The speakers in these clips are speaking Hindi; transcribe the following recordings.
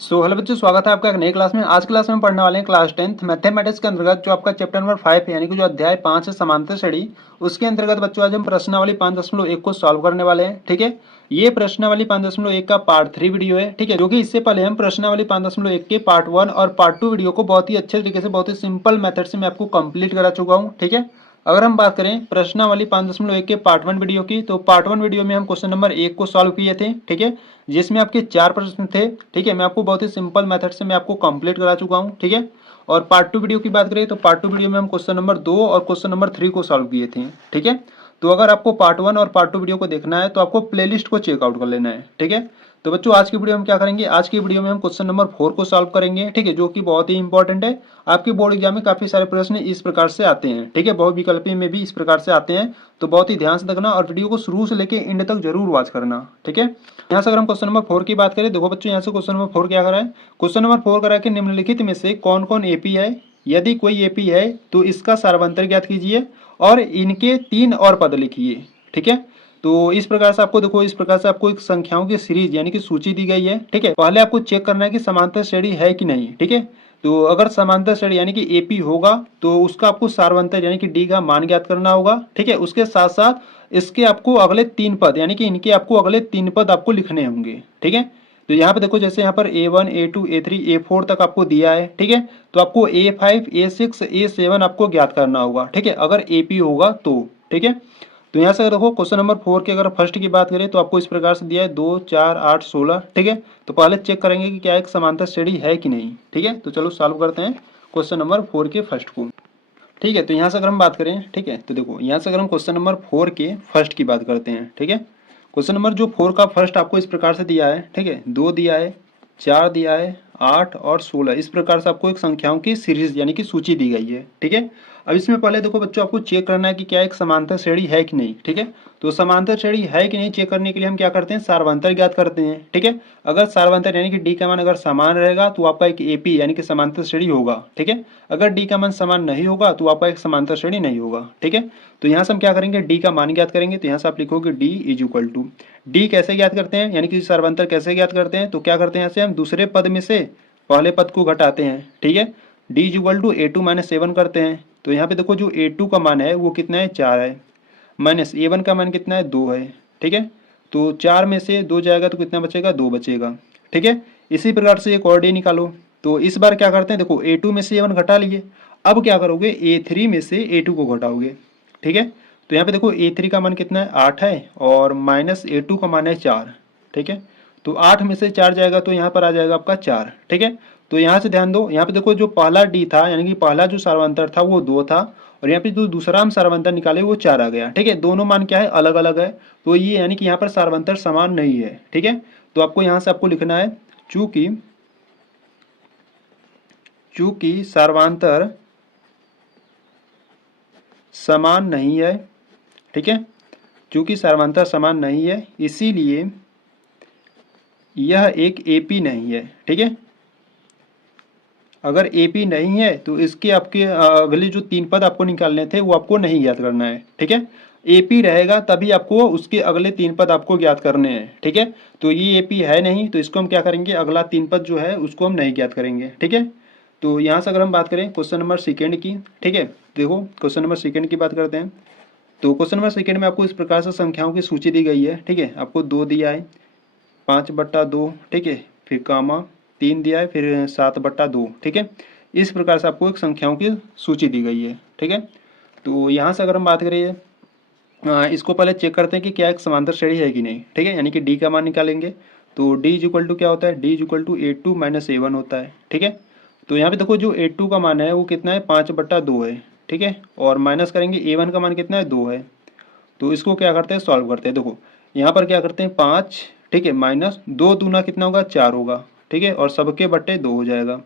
हेलो बच्चों, स्वागत है आपका एक नई क्लास में। आज क्लास में पढ़ने वाले हैं क्लास 10th मैथमेटिक्स के अंतर्गत जो आपका चैप्टर नंबर 5 है, यानी कि जो अध्याय 5 है समांतर श्रेणी, उसके अंतर्गत बच्चों आज हम प्रश्नावली 5.1 को सॉल्व करने वाले हैं। ठीक है, ये प्रश्नावली 5.1 का पार्ट 3 वीडियो है। ठीक है, जो कि इससे पहले हम प्रश्नावली 5.1 के पार्ट 1 और पार्ट 2 वीडियो को बहुत ही अच्छे तरीके से, बहुत ही सिंपल मेथड से मैं आपको कंप्लीट करा चुका हूँ। ठीक है, अगर हम बात करें प्रश्नावली 5.1 के पार्ट 1 वीडियो की, तो पार्ट 1 वीडियो में हम क्वेश्चन नंबर 1 को सॉल्व किए थे। ठीक है, जिसमें आपके 4 प्रश्न थे। ठीक है, मैं आपको बहुत ही सिंपल मेथड से मैं आपको कंप्लीट करा चुका हूँ। ठीक है, और पार्ट 2 वीडियो की बात करें तो पार्ट 2 वीडियो में हम क्वेश्चन नंबर 2 और क्वेश्चन नंबर 3 को सॉल्व किए थे। ठीक है, तो अगर आपको पार्ट 1 और पार्ट 2 वीडियो को देखना है तो आपको प्लेलिस्ट को चेकआउट कर लेना है। ठीक है, तो बच्चों आज की वीडियो में क्या करेंगे, आज की वीडियो में हम क्वेश्चन नंबर 4 को सॉल्व करेंगे। ठीक है, जो कि बहुत ही इंपॉर्टेंट है। आपके बोर्ड एग्जाम में काफी सारे प्रश्न इस प्रकार से आते हैं। ठीक है, बहुविकल्पी में भी इस प्रकार से आते हैं, तो बहुत ही ध्यान से देखना और वीडियो को शुरू से लेकर एंड तक जरूर वॉच करना। ठीक है, यहाँ से अगर हम क्वेश्चन नंबर 4 की बात करें, देखो बच्चों यहाँ से क्वेश्चन नंबर 4 क्या करा है। क्वेश्चन नंबर 4 करा के निम्नलिखित में से कौन कौन एपी है, यदि कोई एपी है तो इसका सार्वंतर ज्ञात कीजिए और इनके 3 और पद लिखिए। ठीक है, तो इस प्रकार से आपको देखो, इस प्रकार से आपको एक संख्याओं की सीरीज यानी कि सूची दी गई है। ठीक है, पहले आपको चेक करना है कि समांतर श्रेणी है कि नहीं। ठीक है, तो अगर समांतर श्रेणी यानी कि एपी होगा तो उसका आपको सार्वंतर यानी कि डी का मान ज्ञात करना होगा। ठीक है, उसके साथ साथ इसके आपको अगले 3 पद यानी कि इनके आपको अगले 3 पद आपको लिखने होंगे। ठीक है, तो यहाँ पे देखो जैसे यहाँ पर A1 A2 A3 A4 तक आपको दिया है। ठीक है, तो आपको A5 A6 A7 आपको ज्ञात करना होगा। ठीक है, अगर एपी होगा तो। ठीक है, तो यहाँ से अगर देखो क्वेश्चन नंबर 4 की अगर फर्स्ट की बात करें तो आपको इस प्रकार से दिया है 2 4 8 16। ठीक है, तो पहले चेक करेंगे कि क्या एक समांतर श्रेणी है कि नहीं। ठीक है, तो चलो सॉल्व करते हैं क्वेश्चन नंबर 4 के फर्स्ट को। ठीक है, तो यहाँ से अगर हम बात करें, ठीक है, तो देखो यहाँ से अगर हम क्वेश्चन नंबर 4 के फर्स्ट की बात करते हैं। ठीक है, क्वेश्चन नंबर जो 4 का फर्स्ट आपको इस प्रकार से दिया है। ठीक है, 2 दिया है, 4 दिया है, 8 और 16, इस प्रकार से आपको एक संख्याओं की सीरीज यानी कि सूची दी गई है। ठीक है, अब इसमें पहले देखो बच्चों आपको चेक करना है कि क्या एक समांतर श्रेणी है कि नहीं। ठीक है, तो समांतर श्रेणी है कि नहीं चेक करने के लिए हम क्या करते हैं, सार्वंतर ज्ञात करते हैं। ठीक है, अगर सार्वंतर यानी कि डी का मान अगर समान रहेगा तो आपका एक एपी यानी कि समांतर श्रेणी होगा। ठीक है, अगर डी का मान समान नहीं होगा तो आपका एक समांतर श्रेणी नहीं होगा। ठीक है, तो यहाँ से हम क्या करेंगे, डी का मान ज्ञात करेंगे। तो यहाँ से आप लिखोगे D is equal to, D कैसे ज्ञात करते हैं यानी कि सर्वांतर कैसे ज्ञात करते हैं, तो क्या करते हैं यहाँ से हम दूसरे पद में से पहले पद को घटाते हैं। ठीक है, D is equal to A2 minus A1 करते हैं। तो यहाँ पे देखो जो A2 का मान है वो कितना है, 4 है, माइनस A1 का मान कितना है, 2 है। ठीक है, तो 4 में से 2 जाएगा तो कितना बचेगा, 2 बचेगा। ठीक है, इसी प्रकार से एक और डी निकालो। तो इस बार क्या करते हैं, देखो A2 में से A1 घटा लिए, अब क्या करोगे, A3 में से A2 को घटाओगे। ठीक है, तो यहाँ पे देखो A3 का मान कितना है, 8 है, और माइनस A2 का मान है 4। ठीक है, तो 8 में से 4 जाएगा तो यहाँ पर आ जाएगा आपका 4। ठीक है, तो यहाँ से ध्यान दो, यहाँ पे देखो जो पहला डी था यानी कि पहला जो सार्वंतर था वो 2 था, और यहाँ पे जो दूसरा हम सार्वंतर निकाले वो 4 आ गया। ठीक है, दोनों मान क्या है, अलग अलग है, तो ये यानी कि यहाँ पर सार्वंतर समान नहीं है। ठीक है, तो आपको यहाँ से आपको लिखना है चूंकि चूंकि सार्वंतर समान नहीं है। ठीक है, चूंकि सार्वंतर समान नहीं है इसीलिए यह एक एपी नहीं है। ठीक है, अगर एपी नहीं है तो इसके आपके अगले जो 3 पद आपको निकालने थे वो आपको नहीं ज्ञात करना है। ठीक है, एपी रहेगा तभी आपको उसके अगले 3 पद आपको ज्ञात करने हैं। ठीक है, तो ये एपी है नहीं तो इसको हम क्या करेंगे, अगला 3 पद जो है उसको हम नहीं ज्ञात करेंगे। ठीक है, तो यहाँ से अगर हम बात करें क्वेश्चन नंबर सेकेंड की, ठीक है, देखो क्वेश्चन नंबर सेकेंड की बात करते हैं। तो क्वेश्चन नंबर सेकेंड में आपको इस प्रकार से संख्याओं की सूची दी गई है। ठीक है, आपको 2 दिया है, 5/2। ठीक है, फिर कामा 3 दिया है, फिर 7/2। ठीक है, इस प्रकार से आपको एक संख्याओं की सूची दी गई है। ठीक है, तो यहाँ से अगर हम बात करें इसको पहले चेक करते हैं कि क्या एक समांतर श्रेणी है कि नहीं। ठीक है, यानी कि डी का मान निकालेंगे। तो डी इज इक्वल टू क्या होता है, D is equal to A2 minus A1 होता है। ठीक है, तो यहाँ पे देखो जो A2 का मान है वो कितना है, 5/2 है। ठीक है, और माइनस करेंगे A1 का मान कितना है, 2 है। तो इसको क्या करते हैं, सॉल्व करते हैं। देखो यहाँ पर क्या करते हैं, 5, ठीक है, माइनस 2 दूना कितना होगा, 4 होगा। ठीक है, और सबके बट्टे 2 हो जाएगा।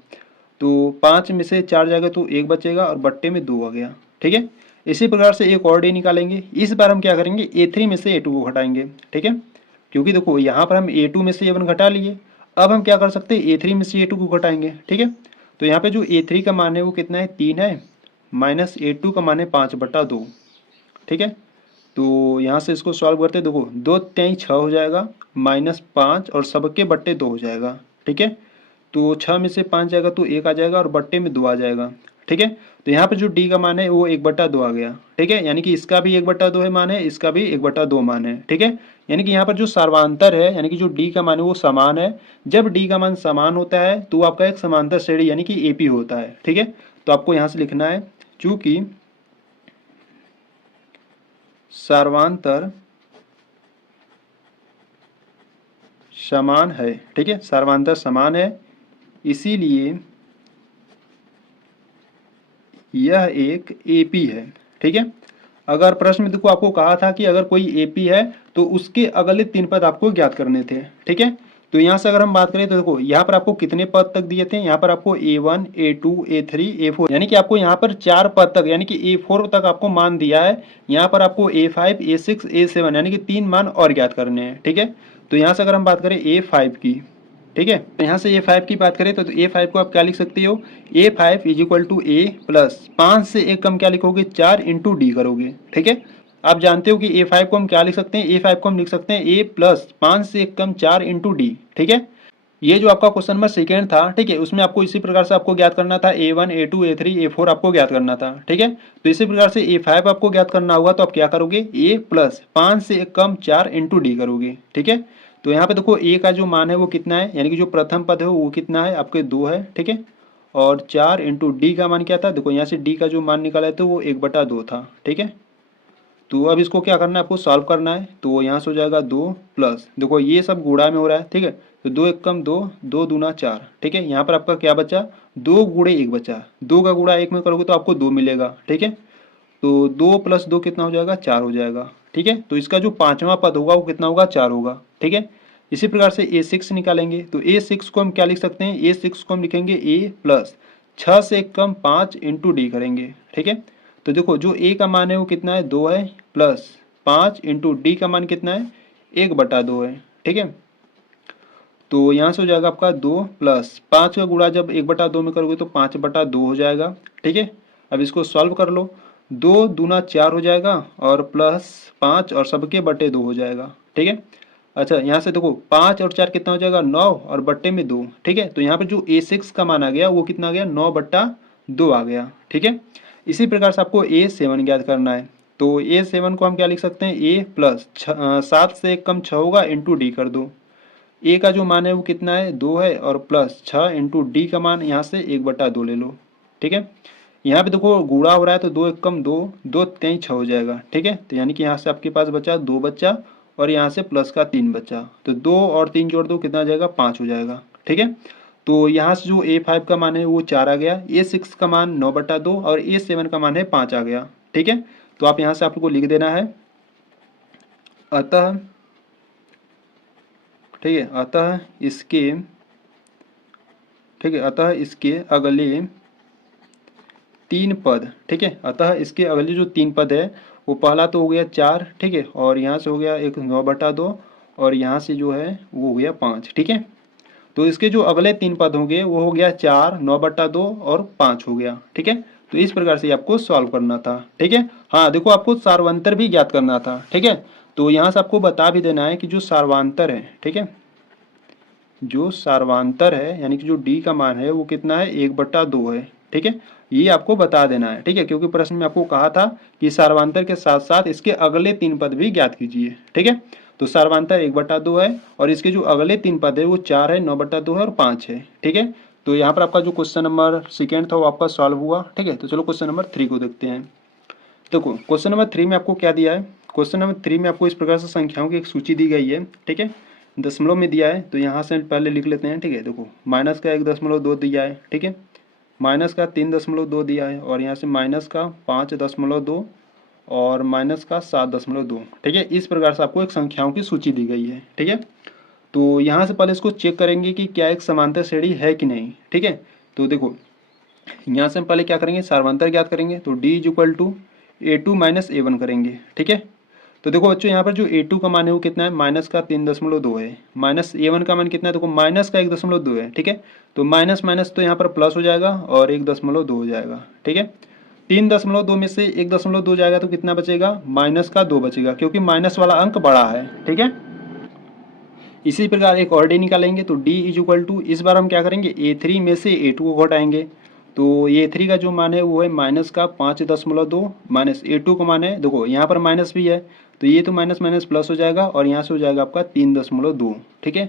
तो 5 में से 4 जाएगा तो 1 बचेगा और बट्टे में 2 आ गया। ठीक है, इसी प्रकार से एक और डी निकालेंगे। इस बार हम क्या करेंगे, A3 में से A2 को घटाएंगे। ठीक है, क्योंकि देखो यहाँ पर हम A2 में से A1 घटा लिए, अब हम क्या कर सकते हैं, A3 में से A2 को घटाएंगे। ठीक है, तो यहाँ पे जो A3 का मान है वो कितना है, 3 है, माइनस A2 का मान है 5/2। ठीक है, तो यहाँ से इसको सॉल्व करते देखो, 2 × 3 = 6 हो जाएगा, -5 और सबके बट्टे 2 हो जाएगा। ठीक है, तो 6 में से 5 जाएगा तो 1 आ जाएगा और बट्टे में 2 आ जाएगा। ठीक है, तो यहाँ पर जो डी का मान है वो 1/2 आ गया। ठीक है, यानी कि इसका भी 1/2 है मान है, इसका भी 1/2 मान है। ठीक है, यानी कि यहाँ पर जो सर्वांतर है यानी कि जो डी का मान है वो समान है। जब डी का मान समान होता है तो आपका एक समांतर श्रेणी यानी कि एपी होता है। ठीक है, तो आपको यहाँ से लिखना है चूंकि सर्वांतर समान है। ठीक है, सर्वांतर समान है इसीलिए यह एक एपी है। ठीक है, अगर प्रश्न में देखो आपको कहा था कि अगर कोई एपी है तो उसके अगले 3 पद आपको ज्ञात करने थे। ठीक है, तो यहाँ से अगर हम बात करें तो देखो यहाँ पर आपको कितने पद तक दिए थे, यहाँ पर आपको A1 A2 A3 A4 यानी कि आपको यहाँ पर 4 पद तक यानी कि A4 तक आपको मान दिया है। यहाँ पर आपको A5 A6 A7 यानी कि 3 मान और ज्ञात करने हैं। ठीक है, तो यहाँ से अगर हम बात करें A5 की, ठीक है, तो यहाँ से A5 की बात करें तो A5 को आप क्या लिख सकते हो, A5 is to A plus 5 से एक कम क्या लिखोगे, 4 इंटू डी करोगे। ठीक है, आप जानते हो कि A5 को हम क्या लिख सकते हैं, A5 को हम लिख सकते हैं A प्लस 5 से एक कम 4 इंटू डी। ठीक है, ये जो आपका क्वेश्चन नंबर सेकेंड था, ठीक है, उसमें आपको इसी प्रकार से आपको ज्ञात करना था A1 A2 A3 A4 आपको ज्ञात करना था। ठीक है, तो इसी प्रकार से A5 आपको ज्ञात करना होगा तो आप क्या करोगे, A प्लस 5 से एक कम 4 इंटू डी करोगे। ठीक है, तो यहाँ पे देखो A का जो मान है वो कितना है, यानी कि जो प्रथम पद है वो कितना है आपके 2 है। ठीक है, और 4 इंटू डी का मान क्या था, देखो यहाँ से डी का जो मान निकाला है तो वो 1/2 था। ठीक है, तो अब इसको क्या करना है, आपको सॉल्व करना है। तो यहाँ से हो जाएगा 2 प्लस, देखो ये सब गुणा में हो रहा है। ठीक है, तो 2 एक कम 2, 2 दूना 4। ठीक है, यहाँ पर आपका क्या बचा, 2 गुणे 1 बचा। 2 का गुणा 1 में करोगे तो आपको 2 मिलेगा। ठीक है, तो 2 प्लस 2 कितना हो जाएगा, 4 हो जाएगा। ठीक है, तो इसका जो पांचवा पद होगा वो कितना होगा, 4 होगा। ठीक है, इसी प्रकार से A6 निकालेंगे तो A6 को हम क्या लिख सकते हैं, A6 को हम लिखेंगे A प्लस 6 से एक कम 5 इंटू डी करेंगे। ठीक है, तो देखो जो A का मान है वो कितना है, 2 है, प्लस 5 इंटू डी का मान कितना है, 1/2 है। ठीक है, तो यहाँ से हो जाएगा आपका 2 प्लस 5 का गुणा जब 1/2 में करोगे तो 5/2 हो जाएगा। ठीक है, अब इसको सॉल्व कर लो, 2 दूना 4 हो जाएगा और प्लस 5 और सबके बटे 2 हो जाएगा। ठीक है, अच्छा यहाँ से देखो 5 और 4 कितना हो जाएगा, 9 और बट्टे में 2। ठीक है, तो यहाँ पर जो A6 का मान आ गया वो कितना आ गया, 9/2 आ गया। ठीक है, इसी प्रकार से आपको A7 ज्ञात करना है। तो A7 को हम क्या लिख सकते हैं, A प्लस 7 से एक कम 6 होगा इंटू डी कर दो। A का जो मान है वो कितना है, 2 है, और प्लस 6 इंटू डी का मान यहाँ से 1/2 ले लो। ठीक है, यहाँ पे देखो गुणा हो रहा है तो 2 एक कम 2, 2 3 6 हो जाएगा। ठीक है, तो यानी कि यहाँ से आपके पास बचा 2 बच्चा और यहाँ से प्लस का 3 बच्चा, तो 2 और 3 जोड़ दो कितना आ जाएगा, 5 हो जाएगा। ठीक है, तो यहाँ से जो A5 का मान है वो 4 आ गया, A6 का मान 9/2 और A7 का मान है 5 आ गया। ठीक है, तो आप यहाँ से आपको लिख देना है अतः, ठीक है, अतः इसके, ठीक है, अतः इसके अगले 3 पद, ठीक है, अतः इसके अगले जो 3 पद है वो पहला तो हो गया 4, ठीक है, और यहाँ से हो गया एक 9/2 और यहाँ से जो है वो हो गया 5। ठीक है, तो इसके जो अगले 3 पद होंगे वो हो गया 4, 9/2 और 5 हो गया। ठीक है, तो इस प्रकार से आपको सॉल्व करना था। ठीक है, हाँ देखो आपको सार्वंतर भी ज्ञात करना था। ठीक है, तो यहाँ से आपको बता भी देना है कि जो सार्वांतर है, ठीक है, जो सार्वांतर है यानी कि जो डी का मान है वो कितना है, 1/2 है। ठीक है, ये आपको बता देना है। ठीक है, क्योंकि प्रश्न में आपको कहा था कि सार्वांतर के साथ साथ इसके अगले 3 पद भी ज्ञात कीजिए। ठीक है, तो सार्वांतर 1/2 है और इसके जो अगले 3 पद है वो 4 है, 9/2 है और 5 है। ठीक है, तो यहाँ पर आपका जो क्वेश्चन नंबर सेकेंड था वो आपका सॉल्व हुआ। ठीक है, तो चलो क्वेश्चन नंबर 3 को देखते हैं। देखो क्वेश्चन नंबर 3 में आपको क्या दिया है, क्वेश्चन नंबर 3 में आपको इस प्रकार से संख्याओं की एक सूची दी गई है। ठीक है, दशमलव में दिया है तो यहाँ से पहले लिख लेते हैं। ठीक है, देखो माइनस का 1.2 दिया है। ठीक है, माइनस का 3.2 दिया है और यहाँ से माइनस का 5.2 और माइनस का 7.2। ठीक है, इस प्रकार से आपको एक संख्याओं की सूची दी गई है। ठीक है, तो यहाँ से पहले इसको चेक करेंगे कि क्या एक समांतर श्रेणी है कि नहीं। ठीक है, तो देखो यहाँ से हम पहले क्या करेंगे, सार्वंतर ज्ञात करेंगे। तो D = A2 - A1 करेंगे। ठीक है, तो देखो बच्चों यहाँ पर जो A2 का मान है वो कितना है, माइनस का 3.2 है, माइनस A1 का मान कितना है, देखो माइनस का 1.2 है। ठीक है, तो माइनस माइनस तो यहाँ पर प्लस हो जाएगा और 1.2 हो जाएगा। ठीक है, 3.2 में से 1.2 जाएगा तो कितना बचेगा, माइनस का 2 बचेगा, क्योंकि माइनस वाला अंक बड़ा है। ठीक है, इसी प्रकार एक और डी निकालेंगे तो डी इज इक्वल टू, इस बार हम क्या करेंगे A3 में से A2 को घटाएंगे। तो A3 का जो मान है वो है माइनस का 5.2 माइनस A2 का मान है, देखो यहाँ पर माइनस भी है तो ये तो माइनस माइनस प्लस हो जाएगा और यहाँ से हो जाएगा आपका 3.2। ठीक है,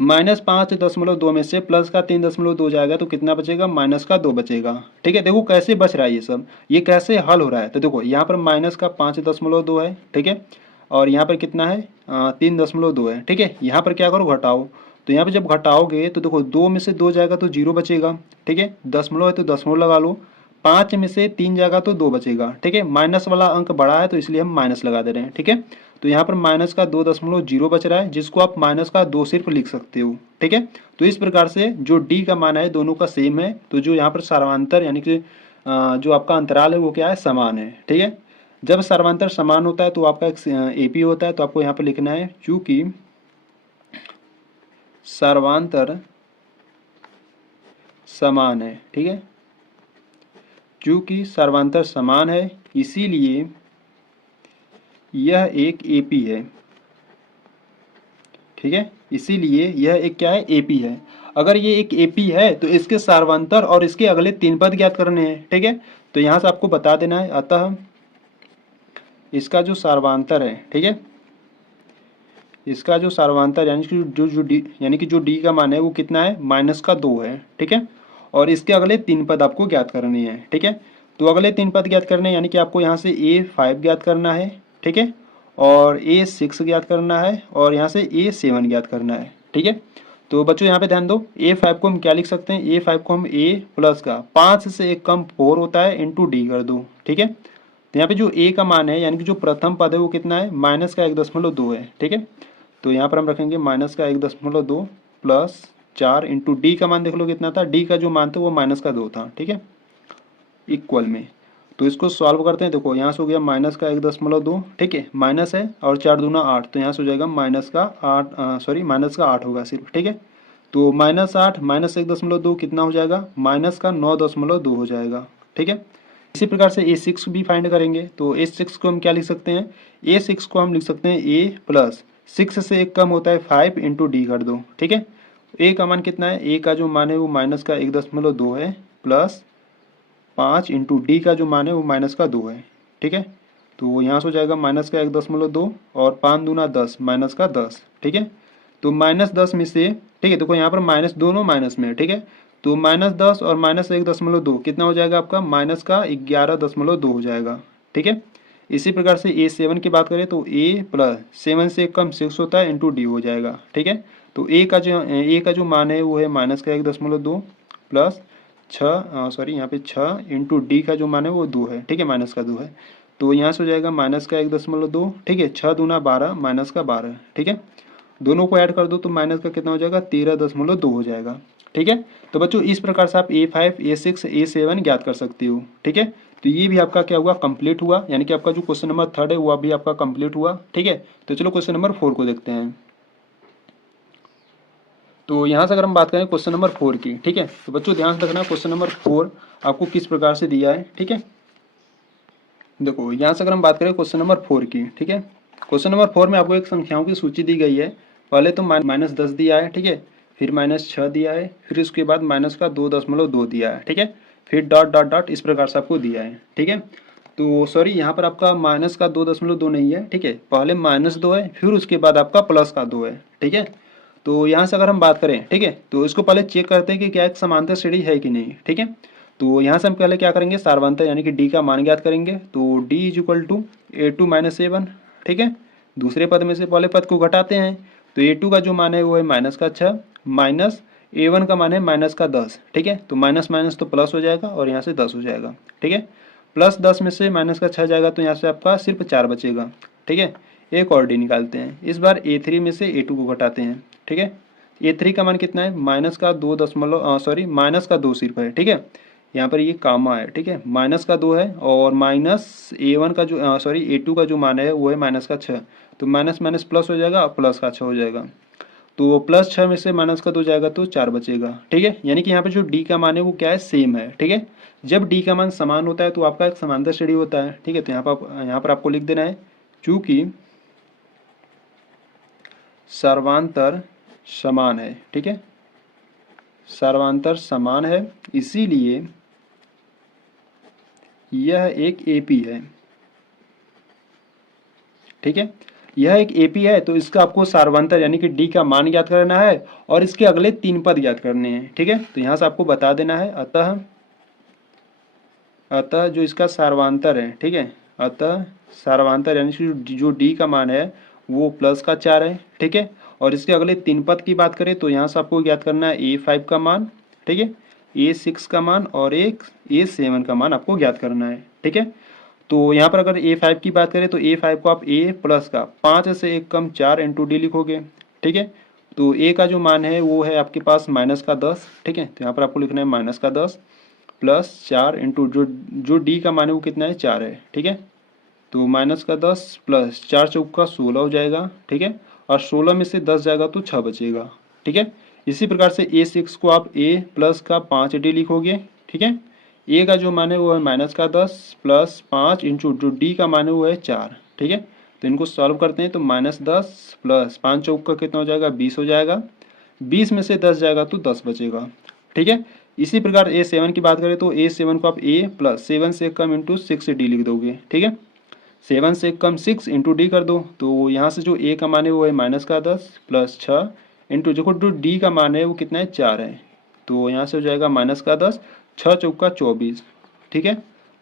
-5.2 में से प्लस का 3.2 जाएगा तो कितना बचेगा, माइनस का 2 बचेगा। ठीक है, देखो कैसे बच रहा है ये सब, ये कैसे हल हो रहा है। तो देखो यहाँ पर माइनस का 5.2 है, ठीक है, और यहाँ पर कितना है 3.2 है। ठीक है, यहाँ पर क्या करो, घटाओ। तो यहाँ पे जब घटाओगे तो देखो 2 में से 2 जाएगा तो 0 बचेगा। ठीक है, दशमलव है तो दशमलव लगा लो। 5 में से 3 जाएगा तो 2 बचेगा। ठीक है, माइनस वाला अंक बड़ा है तो इसलिए हम माइनस लगा दे रहे हैं। ठीक है, तो यहाँ पर माइनस का 2.0 बच रहा है, जिसको आप माइनस का 2 सिर्फ लिख सकते हो। ठीक है, तो इस प्रकार से जो डी का मान है दोनों का सेम है, तो जो यहाँ पर सर्वांतर यानी कि जो आपका अंतराल है वो क्या है, समान है। ठीक है, जब सर्वांतर समान होता है तो आपका एक एपी होता है, तो आपको यहाँ पर लिखना है चूंकि सर्वांतर समान है। ठीक है, चूंकि सर्वांतर समान है इसीलिए यह एक एपी है। ठीक है, इसीलिए यह एक क्या है, एपी है। अगर ये एक एपी है तो इसके सर्वांतर और इसके अगले 3 पद ज्ञात करने हैं। ठीक है, तो यहाँ से आपको बता देना है, अतः इसका जो सर्वांतर है, ठीक है, इसका जो सर्वांतर यानी कि जो डी का मान है वो कितना है, माइनस का 2 है। ठीक है, और इसके अगले 3 पद आपको ज्ञात करने हैं। ठीक है, तो अगले 3 पद ज्ञात करने हैं यानी कि आपको यहाँ से A5 ज्ञात करना है। ठीक है, और A6 ज्ञात करना है और यहाँ से A7 ज्ञात करना है। ठीक है, तो बच्चों यहाँ पे ध्यान दो, A5 को हम क्या लिख सकते हैं, A5 को हम A प्लस का 5 से 1 कम 4 होता है इंटू डी कर दो। ठीक है, तो यहाँ पे जो A का मान है यानी कि जो प्रथम पद है वो कितना है, माइनस का 1.2 है। ठीक है, तो यहाँ पर हम रखेंगे माइनस का 1.2 प्लस 4 इंटू डी का मान देख लो कितना था, डी का जो मान था वो माइनस का 2 था। ठीक है, इक्वल में, तो इसको सॉल्व करते हैं। देखो यहाँ से हो गया माइनस का 1.2, ठीक है, माइनस है और 4 दूना 8, तो यहाँ से हो जाएगा माइनस का 8 होगा सिर्फ। ठीक है, तो -8 माइनस 1.2 कितना हो जाएगा, माइनस का 9.2 हो जाएगा। ठीक है, इसी प्रकार से A6 भी फाइंड करेंगे, तो A6 को हम क्या लिख सकते हैं, A6 को हम लिख सकते हैं A प्लस 6 से 1 कम होता है 5 इंटू डी कर दो। ठीक है, A का मान कितना है, A का जो मान है वो माइनस का 1.2 है प्लस 5 इंटू डी का जो मान है वो माइनस का 2 है। ठीक है, तो यहाँ से हो जाएगा माइनस का 1.2 और 5 दूना 10 माइनस का 10। ठीक है, तो -10 में से, ठीक है, देखो यहाँ पर माइनस दोनों माइनस में है। ठीक है, तो -10 और -1.2 कितना हो जाएगा आपका, माइनस का 11.2 हो जाएगा। ठीक है, इसी प्रकार से A7 की बात करें तो A प्लस 7 से कम 6 होता है इंटू डी हो जाएगा। ठीक है, तो A का जो मान है वो है माइनस का 1.2 प्लस 6 यहाँ पे 6 इंटू डी का जो मान है वो 2 है। ठीक है, माइनस का 2 है, तो यहाँ से हो जाएगा माइनस का 1.2। ठीक है, 6 दूना 12 माइनस का 12। ठीक है, दोनों को ऐड कर दो तो माइनस का कितना हो जाएगा, 13.2 हो जाएगा। ठीक है, तो बच्चों इस प्रकार से आप A5 A6 A7 ज्ञात कर सकते हो। ठीक है, तो ये भी आपका क्या हुआ, कंप्लीट हुआ, यानी कि आपका जो क्वेश्चन नंबर 3 है वो भी आपका कंप्लीट हुआ। ठीक है, तो चलो क्वेश्चन नंबर 4 को देखते हैं। तो यहाँ से अगर हम बात करें क्वेश्चन नंबर 4 की, ठीक है, तो बच्चों ध्यान से रखना क्वेश्चन नंबर 4 आपको किस प्रकार से दिया है। ठीक है, देखो यहाँ से अगर हम बात करें क्वेश्चन नंबर 4 की, ठीक है, क्वेश्चन नंबर 4 में आपको एक संख्याओं की सूची दी गई है। पहले तो -10 दिया है, ठीक है, फिर -6 दिया है, फिर उसके बाद माइनस का 2.2 दिया है। ठीक है, फिर डॉट डॉट डॉट इस प्रकार से आपको दिया है। ठीक है, तो सॉरी यहाँ पर आपका माइनस का 2.2 नहीं है। ठीक है, पहले -2 है फिर उसके बाद आपका प्लस का 2 है। ठीक है, तो यहाँ से अगर हम बात करें, ठीक है, तो इसको पहले चेक करते हैं कि क्या एक समांतर श्रेणी है कि नहीं। ठीक है, तो यहाँ से हम पहले क्या करेंगे, सर्वांतर यानी कि डी का मान ज्ञात करेंगे। तो D is equal to A2 minus A1। ठीक है, दूसरे पद में से पहले पद को घटाते हैं, तो A2 का जो मान है वो है माइनस का 6 माइनस A1 का मान है माइनस का 10। ठीक है, तो माइनस माइनस तो प्लस हो जाएगा और यहाँ से 10 हो जाएगा। ठीक है, प्लस 10 में से माइनस का 6 जाएगा तो यहाँ से आपका सिर्फ 4 बचेगा। ठीक है, एक और डी निकालते हैं, इस बार A3 में से A2 को घटाते हैं। ठीक है, A3 का मान कितना है, माइनस का 2 सिर्फ है। ठीक है, यहाँ पर ये कामा है। ठीक है, माइनस का 2 है और माइनस A1 का जो A2 का जो मान है वो है माइनस का 6, तो माइनस माइनस प्लस हो जाएगा और प्लस का 6 हो जाएगा, तो प्लस 6 में से माइनस का 2 जाएगा तो 4 बचेगा। ठीक है, यानी कि यहाँ पे जो डी का मान है वो क्या है, सेम है। ठीक है, जब डी का मान समान होता है तो आपका एक समांतर श्रेणी होता है। ठीक है, तो यहाँ पर आपको लिख देना है चूंकि सर्वांतर समान है, ठीक है, सर्वांतर समान है, इसीलिए यह एक एपी है, ठीक है। यह एक एपी है तो इसका आपको सार्वंतर यानी कि डी का मान ज्ञात करना है और इसके अगले 3 पद ज्ञात करने हैं, ठीक है। तो यहाँ से आपको बता देना है अतः जो इसका सार्वांतर है, ठीक है, अतः सार्वांतर यानी कि जो डी का मान है वो +4 है, ठीक है। और इसके अगले 3 पद की बात करें तो यहाँ से आपको ज्ञात करना है A5 का मान, ठीक है, A6 का मान और एक A7 का मान आपको ज्ञात करना है, ठीक है। तो यहाँ पर अगर A5 की बात करें तो A5 को आप A प्लस का 5 से 1 कम 4 इंटू डी लिखोगे, ठीक है। तो A का जो मान है वो है आपके पास -10, ठीक है। तो यहाँ पर आपको लिखना है -10 +4 इंटू जो डी का मान है वो कितना है 4 है, ठीक है। तो -10 प्लस 4 चौका 16 हो जाएगा, ठीक है। और 16 में से 10 जाएगा तो 6 बचेगा, ठीक है। इसी प्रकार से A6 को आप A प्लस का 5D लिखोगे, ठीक है। ए का जो मान है वो है -10 प्लस 5 इंटू जो डी का मान है वो है 4, ठीक है। तो इनको सॉल्व करते हैं तो -10 प्लस 5 चौका कितना हो जाएगा 20 हो जाएगा, 20 में से 10 जाएगा तो 10 बचेगा, ठीक है। इसी प्रकार A7 की बात करें तो A7 को आप A प्लस 7 से कम इंटू 6 डी लिख दोगे, ठीक है। 7 से कम 6 इंटू डी कर दो तो यहाँ से जो A का मान है वो है -10 प्लस 6 इंटू जो डी का मान है वो कितना है 4 है। तो यहाँ से हो जाएगा -10 6 चौका 24, ठीक है।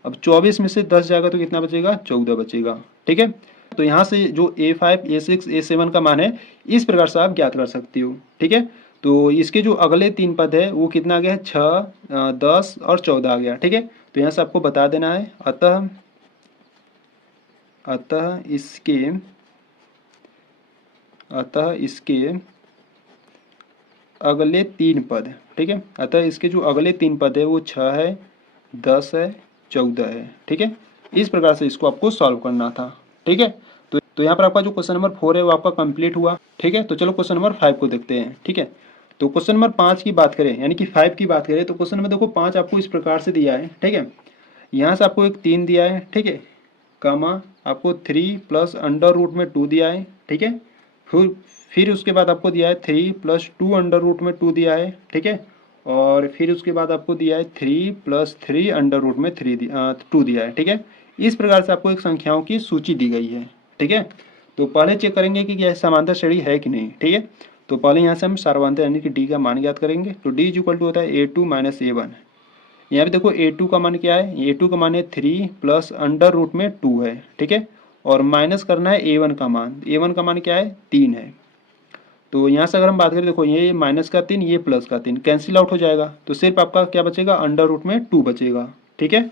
अब 24 में से 10 जाएगा तो कितना बचेगा 14 बचेगा, ठीक है। तो यहाँ से जो A5 A6 A7 का मान है इस प्रकार से आप ज्ञात कर सकते हो, ठीक है। तो इसके जो अगले 3 पद है वो कितना आ गया है 6 10 और 14 आ गया, ठीक है। तो यहाँ से आपको बता देना है अतः इसके अगले 3 पद, ठीक है। अतः इसके जो अगले 3 पद है वो 6 है 10 है 14 है, ठीक है। इस प्रकार से इसको आपको सॉल्व करना था, ठीक है। तो यहाँ पर आपका जो क्वेश्चन नंबर 4 है वो आपका कंप्लीट हुआ, ठीक है। तो चलो क्वेश्चन नंबर 5 को देखते हैं, ठीक है। तो क्वेश्चन नंबर 5 की बात करें यानी कि 5 की बात करें तो क्वेश्चन में देखो 5 आपको इस प्रकार से दिया है, ठीक है। यहाँ से आपको एक 3 दिया है, ठीक है, कामा आपको 3 प्लस अंडर रूट में 2 दिया है, ठीक है। फिर उसके बाद आपको दिया है 3 प्लस 2 अंडर रूट में 2 दिया है, ठीक है। और फिर उसके बाद आपको दिया है 3 प्लस 3 अंडर रूट में 2 दिया है, ठीक है। इस प्रकार से आपको एक संख्याओं की सूची दी गई है, ठीक है। तो पहले चेक करेंगे कि यह समांतर श्रेणी है कि नहीं, ठीक है। तो पहले यहाँ से हम सार्वधातुक यानी कि डी का मान ज्ञात करेंगे। तो डी इज इक्वल टू होता है A2 माइनस A1। यहाँ पे देखो A2 का मान क्या है, A2 का मान है 3 प्लस अंडर रूट में 2 है, ठीक है। और माइनस करना है A1 का मान, A1 का मान क्या है 3 है। तो यहाँ से अगर हम बात करें देखो ये -3 ये +3 कैंसिल आउट हो जाएगा तो सिर्फ आपका क्या बचेगा अंडर रूट में 2 बचेगा, ठीक है।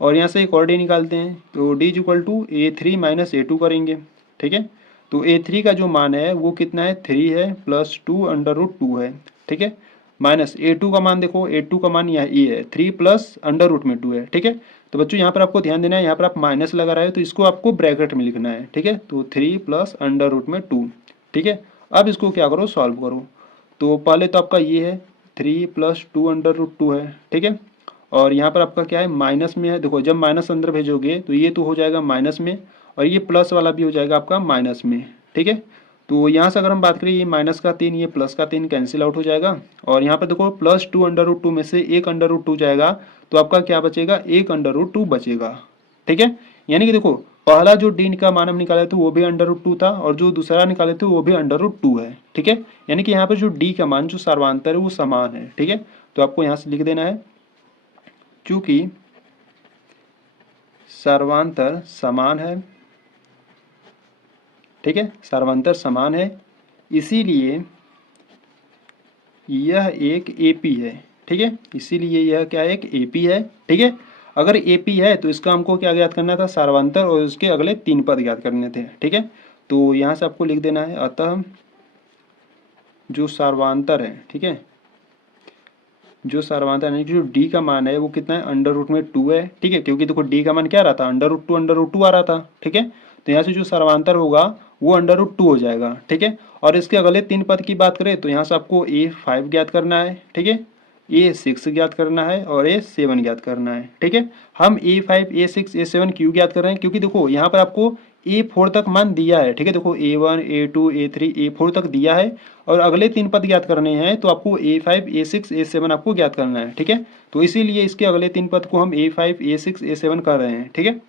और यहाँ से एक और डी निकालते हैं तो D is equal to A3 minus A2 करेंगे, ठीक है। तो A3 का जो मान है वो कितना है 3 है प्लस 2 अंडर रूट 2 है, ठीक है। माइनस A2 का मान देखो A2 का मान यह ये है 3 प्लस अंडर रूट में 2 है, ठीक है। तो बच्चों यहाँ पर आपको ध्यान देना है यहाँ पर आप माइनस लगा रहे हो तो इसको आपको ब्रैकेट में लिखना है, ठीक है। तो 3 प्लस अंडर रूट में 2, ठीक है। अब इसको क्या करो सॉल्व करो। तो पहले तो आपका ये है 3 प्लस 2 अंडर रूट 2 है, ठीक है। और यहाँ पर आपका क्या है माइनस में है, देखो जब माइनस अंदर भेजोगे तो ये तो हो जाएगा माइनस में और ये प्लस वाला भी हो जाएगा आपका माइनस में, ठीक है। तो यहाँ से अगर हम बात करें ये -3 ये +3 कैंसिल आउट हो जाएगा। और यहाँ पर देखो प्लस 2 अंडर रूट 2 में से 1 अंडर रूट 2 जाएगा तो आपका क्या बचेगा 1 अंडर रूट 2 बचेगा, ठीक है। यानी कि देखो पहला जो डी का मान हम निकाले थे वो भी अंडर रूट 2 था और जो दूसरा निकाले थे वो भी अंडर रूट 2 है, ठीक है। यानी कि यहाँ पर जो डी का मान जो सर्वांतर है वो समान है, ठीक है। तो आपको यहाँ से लिख देना है चूंकि सर्वांतर समान है, ठीक है, सर्वांतर समान है इसीलिए यह एक एपी है, ठीक है। इसीलिए यह क्या है एक एपी है, ठीक है। अगर एपी है तो इसका हमको क्या ज्ञात करना था सर्वांतर और उसके अगले 3 पद ज्ञात करने थे, ठीक है। तो यहाँ से आपको लिख देना है अतः जो सर्वांतर है, ठीक है, जो सर्वांतर यानी कि जो डी का मान है वो कितना है अंडर रूट में 2 है, ठीक है। क्योंकि देखो डी का मान क्या रहा था अंडर रूट 2 आ रहा था, ठीक है। तो यहाँ से जो सर्वांतर होगा वो अंडर रूट 2 हो जाएगा, ठीक है। और इसके अगले 3 पद की बात करें तो यहाँ से आपको A5 ज्ञात करना है, ठीक है, A6 ज्ञात करना है और A7 ज्ञात करना है, ठीक है। हम A5 A6 A7 क्यों ज्ञात कर रहे हैं क्योंकि देखो यहाँ पर आपको A4 तक मान दिया है, ठीक है। देखो A1 A2 A3 A4 तक दिया है और अगले 3 पद ज्ञात करने हैं, तो आपको A5 A6 A7 आपको ज्ञात करना है, ठीक है। तो इसीलिए इसके अगले 3 पद को हम A5 A6 A7 कर रहे हैं, ठीक है।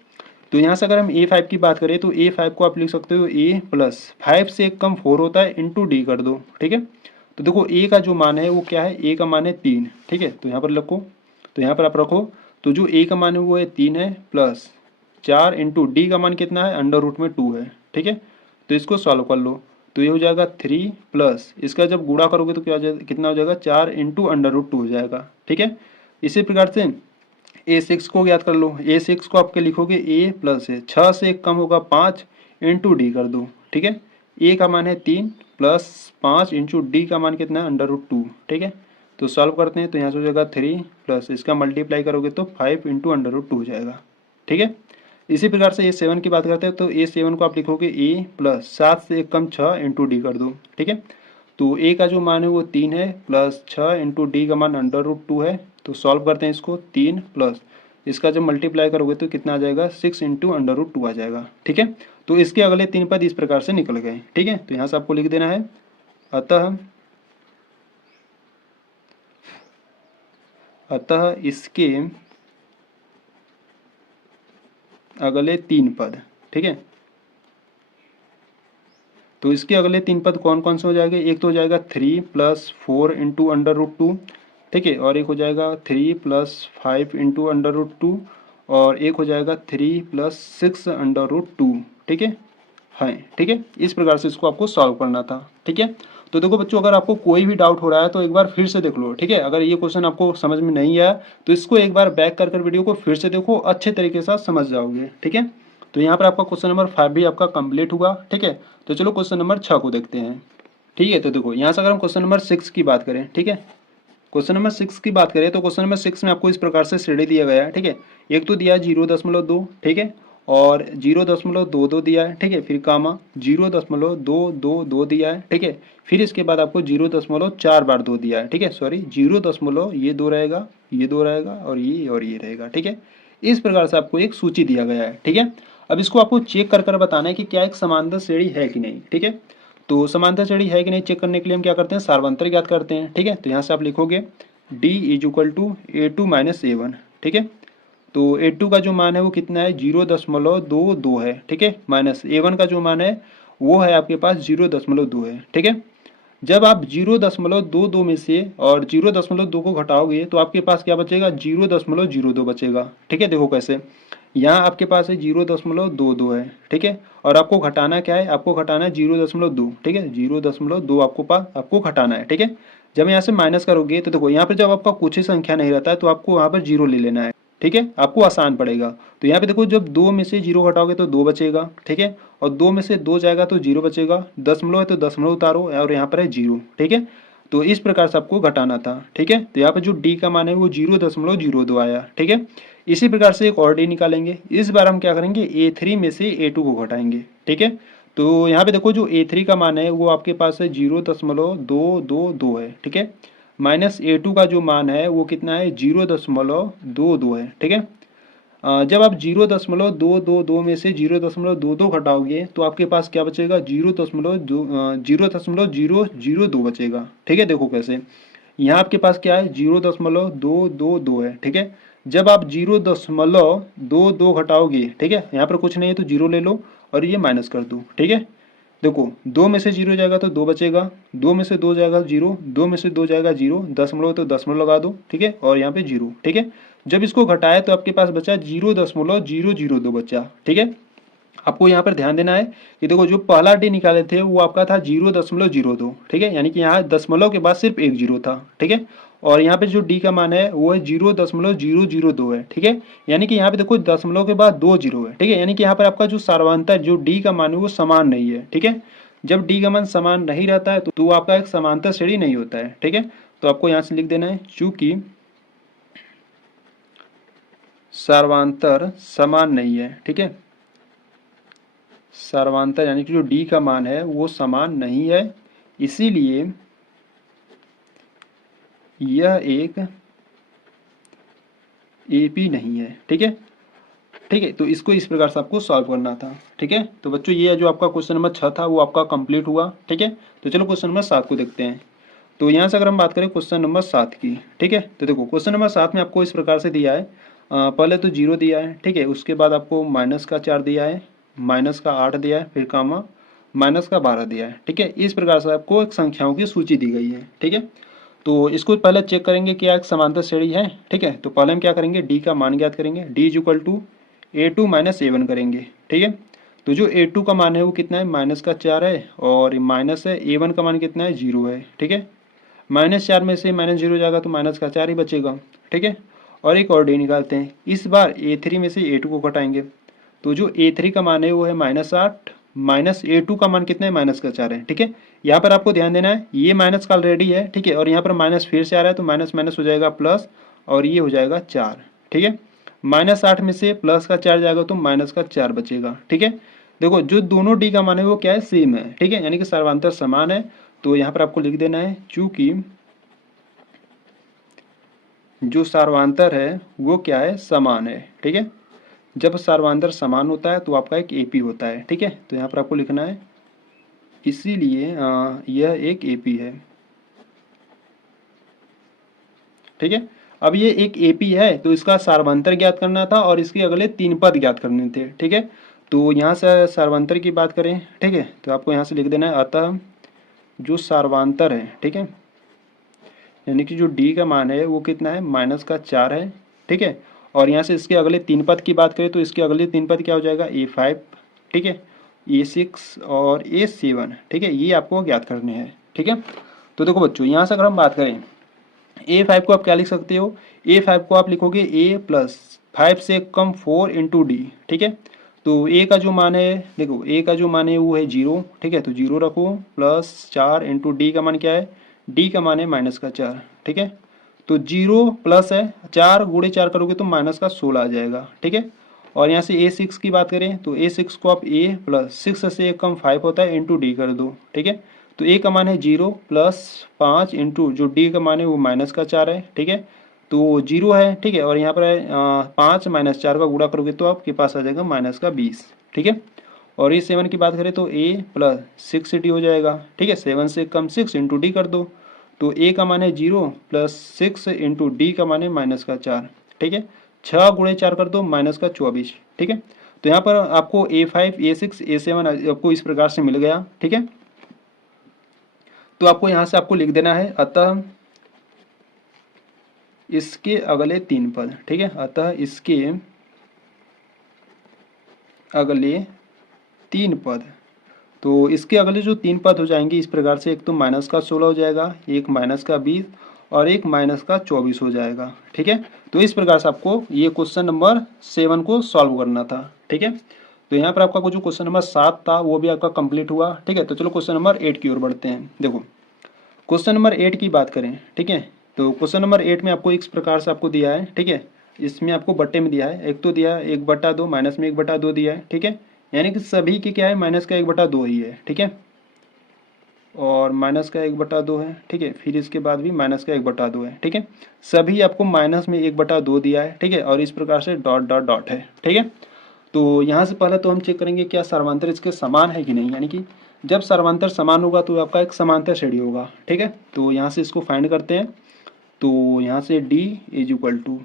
तो यहाँ से अगर हम A5 की बात करें तो A5 को आप लिख सकते हो A प्लस 5 से एक कम 4 होता है इंटू D कर दो, ठीक है। तो देखो A का जो मान है वो क्या है, A का मान है 3, ठीक है। तो यहाँ पर रखो, तो यहाँ पर आप रखो, तो जो A का मान है वो है 3 है प्लस 4 इंटू D का मान कितना है, अंडर रूट में 2 है, ठीक है। तो इसको सॉल्व कर लो, तो ये हो जाएगा 3 प्लस इसका जब गुणा करोगे तो क्या हो जाएगा, कितना हो जाएगा 4 इंटू अंडर रूट 2 हो जाएगा, ठीक है। इसी प्रकार से A6 को ज्ञात कर लो, A6 को आपके लिखोगे A प्लस है 6 से एक कम होगा 5 इंटू डी कर दो, ठीक है। A का मान है 3 प्लस 5 इंटू डी का मान कितना है, अंडर रूट 2, ठीक है। तो सॉल्व करते हैं, तो यहाँ से हो जाएगा 3 प्लस इसका मल्टीप्लाई करोगे तो 5 इंटू अंडर रूट 2 हो जाएगा, ठीक है। इसी प्रकार से A7 की बात करते हैं, तो A7 को आप लिखोगे A प्लस 7 से एक कम 6 इंटू डी कर दो, ठीक है। तो A का जो मान है वो 3 है प्लस 6 इंटू डी का मान अंडर रूट 2 है। तो सॉल्व करते हैं इसको, 3 प्लस इसका जब मल्टीप्लाई करोगे तो कितना आ जाएगा, 6 इंटू अंडर रूट 2 आ जाएगा, ठीक है। तो इसके अगले 3 पद इस प्रकार से निकल गए, ठीक है। तो यहाँ से आपको लिख देना है, अतः इसके अगले 3 पद, ठीक है। तो इसके अगले 3 पद कौन कौन से हो जाएंगे, एक तो हो जाएगा 3 प्लस 4 इंटू अंडर रूट 2, ठीक है। और एक हो जाएगा 3 प्लस 5 इंटू अंडर रूट 2 और एक हो जाएगा 3 प्लस 6 अंडर रूट 2, ठीक है। हाँ, ठीक है। इस प्रकार से इसको आपको सॉल्व करना था, ठीक है। तो देखो बच्चों, अगर आपको कोई भी डाउट हो रहा है तो एक बार फिर से देख लो, ठीक है। अगर ये क्वेश्चन आपको समझ में नहीं आया तो इसको एक बार बैक कर वीडियो को फिर से देखो, अच्छे तरीके से समझ जाओगे, ठीक है। तो यहाँ पर आपका क्वेश्चन नंबर 5 भी आपका कंप्लीट हुआ, ठीक है। तो चलो क्वेश्चन नंबर 6 को देखते हैं, ठीक है। तो देखो यहाँ से अगर हम क्वेश्चन नंबर 6 की बात करें, ठीक है, क्वेश्चन नंबर 6 की बात करें तो क्वेश्चन नंबर 6 में आपको इस प्रकार से श्रेणी दिया गया है, ठीक है। एक तो दिया है 0.2, ठीक है, और 0.22 दिया है, ठीक है, फिर कामा 0.222 दिया है, ठीक है। फिर इसके बाद आपको 0.4 बार 2 दिया है, ठीक है, सॉरी 0. ये 2 रहेगा, ये 2 रहेगा और ये रहेगा, ठीक है। इस प्रकार से आपको एक सूची दिया गया है, ठीक है। अब इसको आपको चेक कर बताना है कि क्या एक समांतर श्रेणी है कि नहीं, ठीक है। तो समांतर श्रेणी है कि नहीं चेक करने के लिए हम क्या करते हैं, सार्वंतर ज्ञात करते हैं, ठीक है। तो यहाँ से आप लिखोगे D is equal to A2 minus A1, ठीक है। तो A2 का जो मान है वो कितना है, 0.22 है, ठीक है, माइनस A1 का जो मान है वो है आपके पास 0.2 है, ठीक है। जब आप 0.22 में से और 0.2 को घटाओगे तो आपके पास क्या बचेगा, 0.02 बचेगा, ठीक है। देखो कैसे, यहाँ आपके पास है 0.22 है, ठीक है, और आपको घटाना क्या है, आपको घटाना है 0.2, ठीक है, 0.2 आपको घटाना है, ठीक है। जब यहाँ से माइनस करोगे तो देखो यहाँ पर जब आपका कुछ ही संख्या नहीं रहता है तो आपको वहाँ पर 0 ले लेना है, ठीक है, आपको आसान पड़ेगा। तो यहाँ पे देखो जब 2 में से 0 घटाओगे तो 2 बचेगा, ठीक है, और 2 में से 2 जाएगा तो 0 बचेगा, दशमलव है तो दशमलव उतारो और यहाँ पर है 0, ठीक है। तो इस प्रकार से आपको घटाना था, ठीक है। तो यहाँ पे जो डी का मान है वो 0.02 आया, ठीक है। इसी प्रकार से एक और डी निकालेंगे, इस बार हम क्या करेंगे, A3 में से A2 को घटाएंगे, ठीक है। तो यहाँ पे देखो जो A3 का मान है वो आपके पास है 0.222 है, ठीक है, माइनस A2 का जो मान है वो कितना है, 0.22 है, ठीक है। जब आप 0.222 में से 0.22 घटाओगे तो आपके पास क्या बचेगा, 0.002 बचेगा, ठीक है। देखो कैसे, यहाँ आपके पास क्या है, 0.222 है, ठीक है। जब आप 0.22 घटाओगे, ठीक है, यहाँ पर कुछ नहीं है तो 0 ले लो और ये माइनस कर दो, ठीक है। देखो 2 में से 0 जाएगा तो 2 बचेगा, 2 में से 2 जाएगा 0, 2 में से 2 जाएगा 0, दशमलव तो दशमलव लगा दो, ठीक है, और यहाँ पे 0, ठीक है। जब इसको घटाया तो आपके पास बचा 0.002 बचा, ठीक है। आपको यहाँ पर ध्यान देना है कि देखो जो पहला डी निकाले थे वो आपका था 0.02, ठीक है, यानी कि यहाँ दशमलव के बाद सिर्फ एक 0 था, ठीक है। और यहाँ पे जो डी का मान है वो है 0.002 है, ठीक है। यानी कि यहाँ पे देखो दशमलव के बाद 2 0 है, ठीक है, यानी कि यहाँ पर आपका जो सार्वंतर जो डी का मान है वो समान नहीं है, ठीक है। जब डी का मान समान नहीं रहता है तो आपका एक समांतर श्रेणी नहीं होता है, ठीक है। तो आपको यहाँ से लिख देना है, चूंकि सार्वंतर समान नहीं है, ठीक है, सार्वंतर यानी कि जो डी का मान है वो समान नहीं है, इसीलिए यह एक एपी नहीं है, ठीक है। ठीक है। तो इसको इस प्रकार से आपको सॉल्व करना था। ठीक है, तो बच्चों ये जो आपका क्वेश्चन नंबर 6 था वो आपका कंप्लीट हुआ। ठीक है, तो चलो क्वेश्चन नंबर 7 को देखते हैं। तो यहाँ से अगर हम बात करें क्वेश्चन नंबर 7 की, ठीक है, तो देखो क्वेश्चन नंबर 7 में आपको इस प्रकार से दिया है, पहले तो 0 दिया है, ठीक है, उसके बाद आपको माइनस का 4 दिया है, माइनस का 8 दिया है, फिर कामा माइनस का 12 दिया है। ठीक है, इस प्रकार से आपको एक संख्याओं की सूची दी गई है। ठीक है, तो इसको पहले चेक करेंगे क्या एक समांतर श्रेणी है। ठीक है, तो पहले हम क्या करेंगे, डी का मान ज्ञात करेंगे। D is equal to A2 minus A1 करेंगे। ठीक है, तो जो A2 का मान है वो कितना है, माइनस का 4 है, और माइनस है A1 का मान कितना है, 0 है। ठीक है, -4 में से -0 जाएगा तो माइनस का 4 ही बचेगा। ठीक है, और एक और डी निकालते हैं। इस बार A3 में से A2 को घटाएंगे, तो जो A3 का मान है वो है -8, माइनस A2 का मान कितना है, माइनस का 4 है। ठीक है, यहाँ पर आपको ध्यान देना है, ये माइनस का ऑलरेडी है। ठीक है, और यहाँ पर माइनस फिर से आ रहा है, तो माइनस माइनस हो जाएगा प्लस, और ये हो जाएगा 4। ठीक है, -8 में से प्लस का 4 जाएगा तो माइनस का 4 बचेगा। ठीक है, देखो जो दोनों डी का मान है वो क्या है, सेम है। ठीक है, यानी कि सर्वांतर समान है। तो यहाँ पर आपको लिख देना है, चूंकि जो सर्वांतर है वो क्या है, समान है। ठीक है, जब सर्वांतर समान होता है तो आपका एक एपी होता है। ठीक है, तो यहाँ पर आपको लिखना है, इसीलिए यह एक एपी है। ठीक है, अब ये एक एपी है तो इसका सर्वांतर ज्ञात करना था और इसके अगले 3 पद ज्ञात करने थे। ठीक है, तो यहाँ से सर्वांतर की बात करें, ठीक है, तो आपको यहाँ से लिख देना है, अतः जो सर्वांतर है, ठीक है, यानी कि जो डी का मान है वो कितना है, माइनस का 4 है। ठीक है, और यहाँ से इसके अगले 3 पद की बात करें तो इसके अगले 3 पद क्या हो जाएगा, A5, ठीक है, A6 और A7। ठीक है, ये आपको ज्ञात करने हैं। ठीक है, तो देखो बच्चों यहाँ से अगर हम बात करें, A5 को आप क्या लिख सकते हो, A5 को आप लिखोगे A प्लस 5 से कम 4 इंटू डी। ठीक है, तो A का जो मान है, देखो A का जो मान है वो है 0। ठीक है, तो 0 रखो, प्लस 4 इंटू डी का मान क्या है, डी का मान है माइनस का 4। ठीक है, तो 0 प्लस है 4 गुणे 4 करोगे तो माइनस का 16 आ जाएगा। ठीक है, और यहाँ से A6 की बात करें तो A6 को आप A प्लस 6 से एक कम 5 होता है इंटू डी कर दो। ठीक है, तो A का मान है 0 प्लस 5 इंटू जो D का मान है वो माइनस का 4 है। ठीक है, तो 0 है। ठीक है, और यहाँ पर है 5 माइनस 4 का गुणा करोगे तो आपके पास आ जाएगा माइनस का 20। ठीक है, और ये 7 की बात करें तो A प्लस 6D हो जाएगा। ठीक है, 7 से कम 6 इंटू डी कर दो, तो A का मान है 0 प्लस 6 इंटू डी का मान है माइनस का 4। ठीक है, 6 गुणे 4 कर दो, माइनस का 24। ठीक है, तो यहाँ पर आपको A5, A6, A7 आपको इस प्रकार से मिल गया। ठीक है, तो आपको यहाँ से आपको लिख देना है, अतः इसके अगले 3 पद। ठीक है, अतः इसके अगले 3 पद, तो इसके अगले जो 3 पद हो जाएंगे इस प्रकार से, एक तो माइनस का 16 हो जाएगा, एक माइनस का 20 और एक माइनस का 24 हो जाएगा। ठीक है, तो इस प्रकार से आपको ये क्वेश्चन नंबर 7 को सॉल्व करना था। ठीक है, तो यहाँ पर आपका जो क्वेश्चन नंबर 7 था वो भी आपका कंप्लीट हुआ। ठीक है, तो चलो क्वेश्चन नंबर 8 की ओर बढ़ते हैं। देखो क्वेश्चन नंबर 8 की बात करें, ठीक है, तो क्वेश्चन नंबर 8 में आपको इस प्रकार से आपको दिया है। ठीक है, इसमें आपको बट्टे में दिया है, एक तो दिया है 1/2, माइनस में 1/2 दिया है। ठीक है, यानी कि सभी के क्या है, माइनस का 1/2 ही है। ठीक है, और माइनस का 1/2 है। ठीक है, फिर इसके बाद भी माइनस का 1/2 है। ठीक है, सभी आपको माइनस में 1/2 दिया है। ठीक है, और इस प्रकार से डॉट डॉट डॉट है। ठीक है, तो यहाँ से पहले तो हम चेक करेंगे क्या सर्वांतर इसके समान है कि नहीं, यानी कि जब सर्वांतर समान होगा तो आपका एक समांतर श्रेणी होगा। ठीक है, तो यहाँ से इसको फाइंड करते हैं, तो यहाँ से D is equal to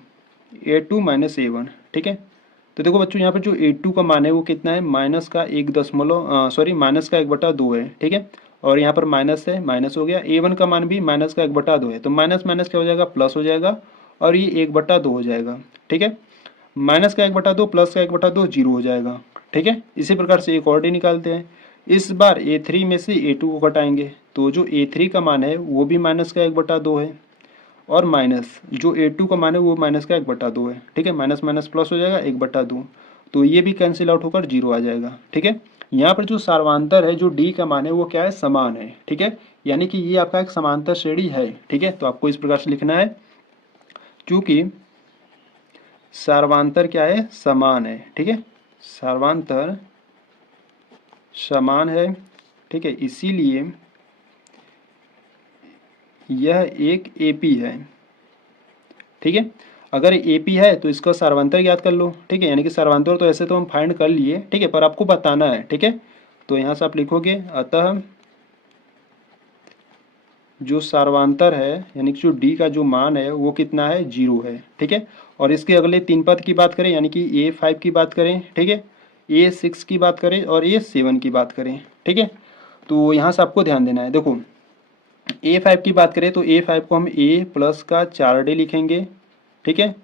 A2 minus A1। ठीक है, तो देखो बच्चों यहाँ पर जो A2 का मान है वो कितना है, माइनस का 1/2 है। ठीक है, और यहाँ पर माइनस है, माइनस हो गया। A1 का मान भी माइनस का 1/2 है, तो माइनस माइनस क्या हो जाएगा, प्लस हो जाएगा, और ये 1/2 हो जाएगा। ठीक है, माइनस का 1/2 प्लस का 1/2 जीरो हो जाएगा। ठीक है, इसी प्रकार से एक और डी निकालते हैं। इस बार A3 में से A2 को घटाएंगे, तो जो A3 का मान है वो भी माइनस का 1/2 है, और माइनस जो A2 का मान है वो माइनस का 1/2 है। ठीक है, माइनस माइनस प्लस हो जाएगा 1/2, तो ये भी कैंसिल आउट होकर जीरो आ जाएगा। ठीक है, यहाँ पर जो सर्वांतर है, जो D का मान है वो क्या है, समान है। ठीक है, यानी कि ये आपका एक समांतर श्रेणी है। ठीक है, तो आपको इस प्रकार से लिखना है, चूंकि सर्वांतर क्या है, समान है। ठीक है, सर्वांतर समान है। ठीक है, इसीलिए यह एक एपी है। ठीक है, अगर ए पी है तो इसका सर्वांतर याद कर लो, ठीक है। यानी कि सर्वांतर तो ऐसे तो हम फाइंड कर लिए, ठीक है, पर आपको बताना है, ठीक है। तो यहाँ से आप लिखोगे अतः जो सर्वांतर है यानी कि जो डी का जो मान है वो कितना है, 0 है, ठीक है। और इसके अगले 3 पद की बात करें यानी कि A5 की बात करें, ठीक है, A6 की बात करें और A7 की बात करें, ठीक है। तो यहाँ से आपको ध्यान देना है। देखो A5 की बात करें तो A5 को हम A प्लस का 4D लिखेंगे, ठीक है।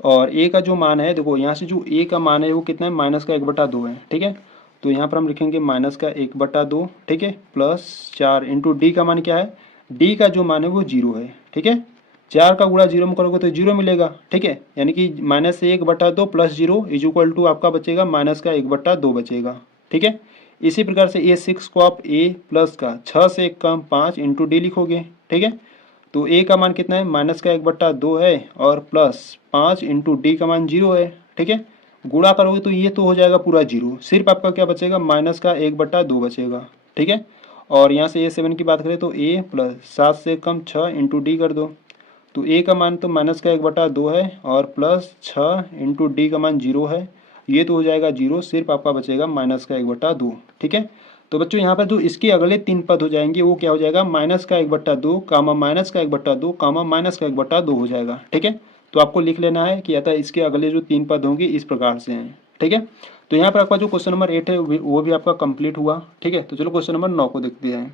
और A का जो मान है, देखो यहाँ से जो A का मान है वो कितना है, माइनस का 1/2 है, ठीक है। तो यहाँ पर हम लिखेंगे माइनस का 1/2, ठीक है, प्लस 4 इंटू डी का मान क्या है, डी का जो मान है वो 0 है, ठीक है। 4 का गुणा 0 में करोगे तो 0 मिलेगा, ठीक है। यानी कि माइनस से 1/2 प्लस 0 इज इक्वल टू आपका बचेगा माइनस का 1/2 बचेगा, ठीक है। इसी प्रकार से A6 को आप A प्लस का 6 से 1 कम 5 इंटू डी लिखोगे, ठीक है। तो A का मान कितना है, माइनस का 1/2 है और प्लस 5 इंटू डी का मान 0 है, ठीक है। गुणा करोगे तो ये तो हो जाएगा पूरा 0, सिर्फ आपका क्या बचेगा, माइनस का 1/2 बचेगा, ठीक है। और यहाँ से A7 की बात करें तो A प्लस 7 से कम 6 इंटू डी कर दो। तो A का मान तो माइनस का 1/2 है और प्लस 6 इंटू डी का मान 0 है, ये तो हो जाएगा 0, सिर्फ आपका बचेगा माइनस का 1/2, ठीक है। तो बच्चों यहाँ पर जो इसके अगले 3 पद हो जाएंगे वो क्या हो जाएगा, माइनस का 1/2 कामा माइनस का 1/2 कामा माइनस का 1/2 हो जाएगा, ठीक है। तो आपको लिख लेना है कि अतः इसके अगले जो 3 पद होंगे इस प्रकार से हैं, ठीक है। तो यहाँ पर आपका जो क्वेश्चन नंबर 8 है वो भी आपका कंप्लीट हुआ, ठीक है। तो चलो क्वेश्चन नंबर 9 को देखते हैं,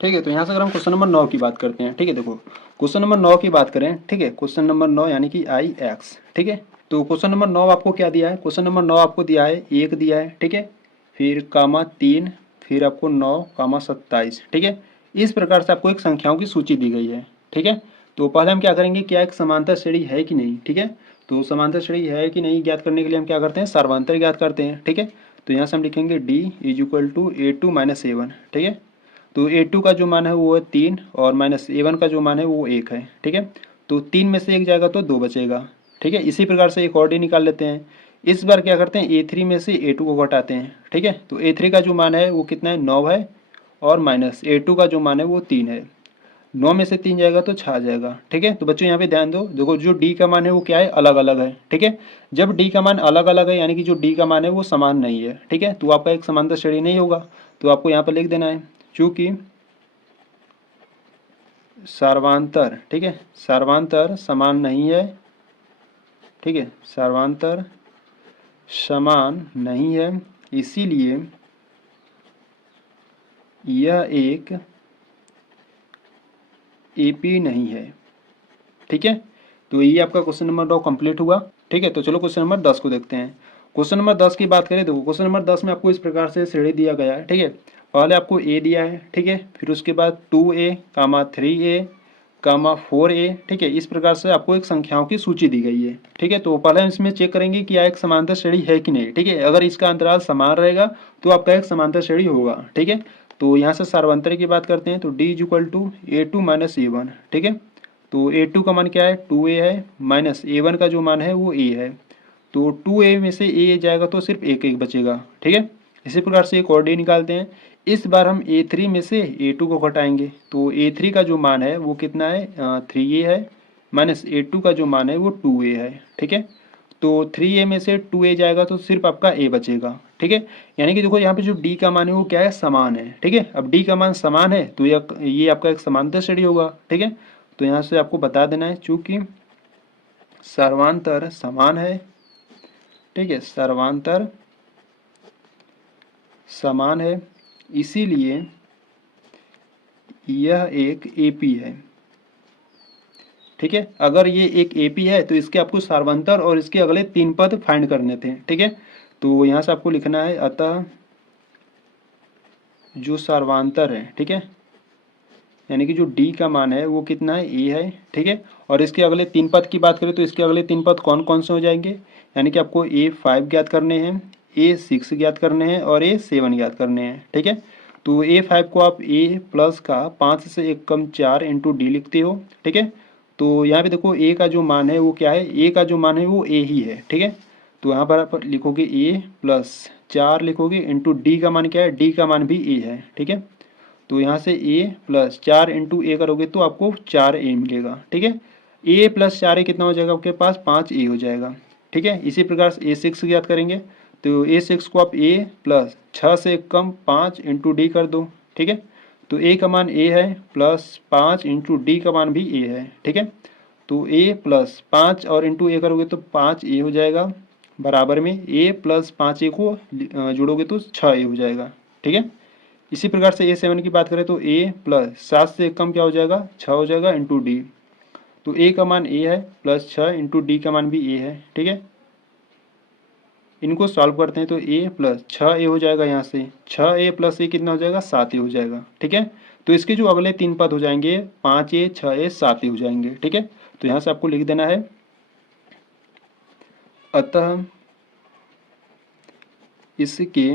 ठीक है। तो यहाँ से अगर हम क्वेश्चन नंबर 9 की बात करते हैं, ठीक है, देखो क्वेश्चन नंबर 9 की बात करें, ठीक है, क्वेश्चन नंबर 9 यानी कि IX, ठीक है। तो क्वेश्चन नंबर 9 आपको क्या दिया है, क्वेश्चन नंबर 9 आपको दिया है 1 दिया है, ठीक है, फिर कामा 3, फिर आपको 9 कामा 27, ठीक है। इस प्रकार से आपको एक संख्याओं की सूची दी गई है, ठीक है। तो पहले हम क्या करेंगे, क्या एक समांतर श्रेणी है कि नहीं, ठीक है। तो समांतर श्रेणी है कि नहीं ज्ञात करने के लिए हम क्या करते हैं, सर्वांतर ज्ञात करते हैं, ठीक है। तो यहाँ से हम लिखेंगे D is equal to A2 minus A1, ठीक है। तो A2 का जो मान है वो है 3 और माइनस A1 का जो मान है वो 1 है, ठीक है। तो 3 में से 1 जाएगा तो 2 बचेगा, ठीक है। इसी प्रकार से एक और डी निकाल लेते हैं। इस बार क्या करते हैं, A3 में से A2 को घटाते हैं, ठीक है। तो A3 का जो मान है वो कितना है, 9 है और माइनस A2 का जो मान है वो 3 है। 9 में से 3 जाएगा तो 6 आ जाएगा, ठीक है। तो बच्चों यहाँ पे ध्यान दो, देखो जो डी का मान है वो क्या है, अलग अलग है, ठीक है। जब डी का मान अलग अलग है यानी कि जो डी का मान है वो समान नहीं है, ठीक है, तो आपका एक समांतर श्रेणी नहीं होगा। तो आपको यहाँ पर लिख देना है चूंकि सर्वांतर, ठीक है, सर्वांतर समान नहीं है, ठीक है, सर्वांतर समान नहीं है, इसीलिए यह एक एपी नहीं है, ठीक है। तो ये आपका क्वेश्चन नंबर 9 कंप्लीट हुआ, ठीक है। तो चलो क्वेश्चन नंबर 10 को देखते हैं। क्वेश्चन नंबर 10 की बात करें, देखो क्वेश्चन नंबर 10 में आपको इस प्रकार से श्रेणी दिया गया है, ठीक है। पहले आपको ए दिया है, ठीक है, फिर उसके बाद 2A कामा 3A कामा 4A, ठीक है। इस प्रकार से आपको एक संख्याओं की सूची दी गई है, ठीक है। तो पहले हम इसमें चेक करेंगे कि यह एक समांतर श्रेणी है कि नहीं, ठीक है। अगर इसका अंतराल समान रहेगा तो आपका एक समांतर श्रेणी होगा, ठीक है। तो यहाँ से सर्वांतर की बात करते हैं तो D is equal to A2 minus A1, ठीक है। तो A2 का मान क्या है, 2A है, माइनस A1 का जो मान है वो A है। तो 2A में से A जाएगा तो सिर्फ एक एक बचेगा, ठीक है। इसी प्रकार से एक और D निकालते हैं। इस बार हम A3 में से A2 को घटाएंगे तो A3 का जो मान है वो कितना है, 3A है, माइनस A2 का जो मान है वो 2A है, ठीक है। तो 3A में से 2A जाएगा तो सिर्फ आपका A बचेगा, ठीक है। यानी कि देखो यहाँ पे जो D का मान है वो क्या है, समान है, ठीक है। अब D का मान समान है तो ये आपका एक समांतर श्रेणी होगा, ठीक है। तो यहाँ से आपको बता देना है चूंकि सर्वांतर समान है, ठीक है, सर्वांतर समान है, इसीलिए यह एक एपी है, ठीक है। अगर ये एक एपी है तो इसके आपको सर्वांतर और इसके अगले 3 पद फाइंड करने थे, ठीक है। तो यहाँ से आपको लिखना है अतः जो सर्वांतर है, ठीक है, यानी कि जो D का मान है वो कितना है, A है, ठीक है। और इसके अगले 3 पद की बात करें तो इसके अगले 3 पद कौन कौन से हो जाएंगे, यानी कि आपको A5 ज्ञात करने हैं, A6 ज्ञात करने हैं और A7 ज्ञात करने हैं, ठीक है। तो A5 को आप A प्लस का 5 से 1 कम 4 इंटू डी लिखते हो, ठीक है। तो यहाँ पे देखो A का जो मान है वो क्या है, A का जो मान है वो A ही है, ठीक है। तो यहाँ पर आप लिखोगे A प्लस 4 लिखोगे इंटू D का मान क्या है, D का मान भी A है, ठीक है। तो यहाँ से A प्लस 4 इंटू A करोगे तो आपको 4A मिलेगा, ठीक है। ए प्लस 4 ए कितना हो जाएगा आपके पास 5 ए हो जाएगा। ठीक है, इसी प्रकार से A6 ज्ञात करेंगे। तो A6 को आप ए प्लस 6 से कम 5 इंटू डी कर दो। ठीक है, तो ए का मान ए है प्लस 5 इंटू डी का मान भी ए है। ठीक है, तो ए प्लस 5 और इंटू ए करोगे तो 5 ए हो जाएगा, बराबर में ए प्लस 5 ए को जोड़ोगे तो 6 ए हो जाएगा। ठीक है, इसी प्रकार से A7 की बात करें तो ए प्लस 7 से कम क्या हो जाएगा 6 हो जाएगा इंटू डी। तो ए का मान ए है प्लस 6 इंटू डी का मान भी ए है। ठीक है, इनको सॉल्व करते हैं तो ए प्लस 6 ए हो जाएगा, यहाँ से 6 ए प्लस ए कितना हो जाएगा 7 ए हो जाएगा। ठीक है, तो इसके जो अगले 3 पद हो जाएंगे 5 ए 6 ए 7 ए हो जाएंगे। ठीक है, तो यहाँ से आपको लिख देना है अतः इसके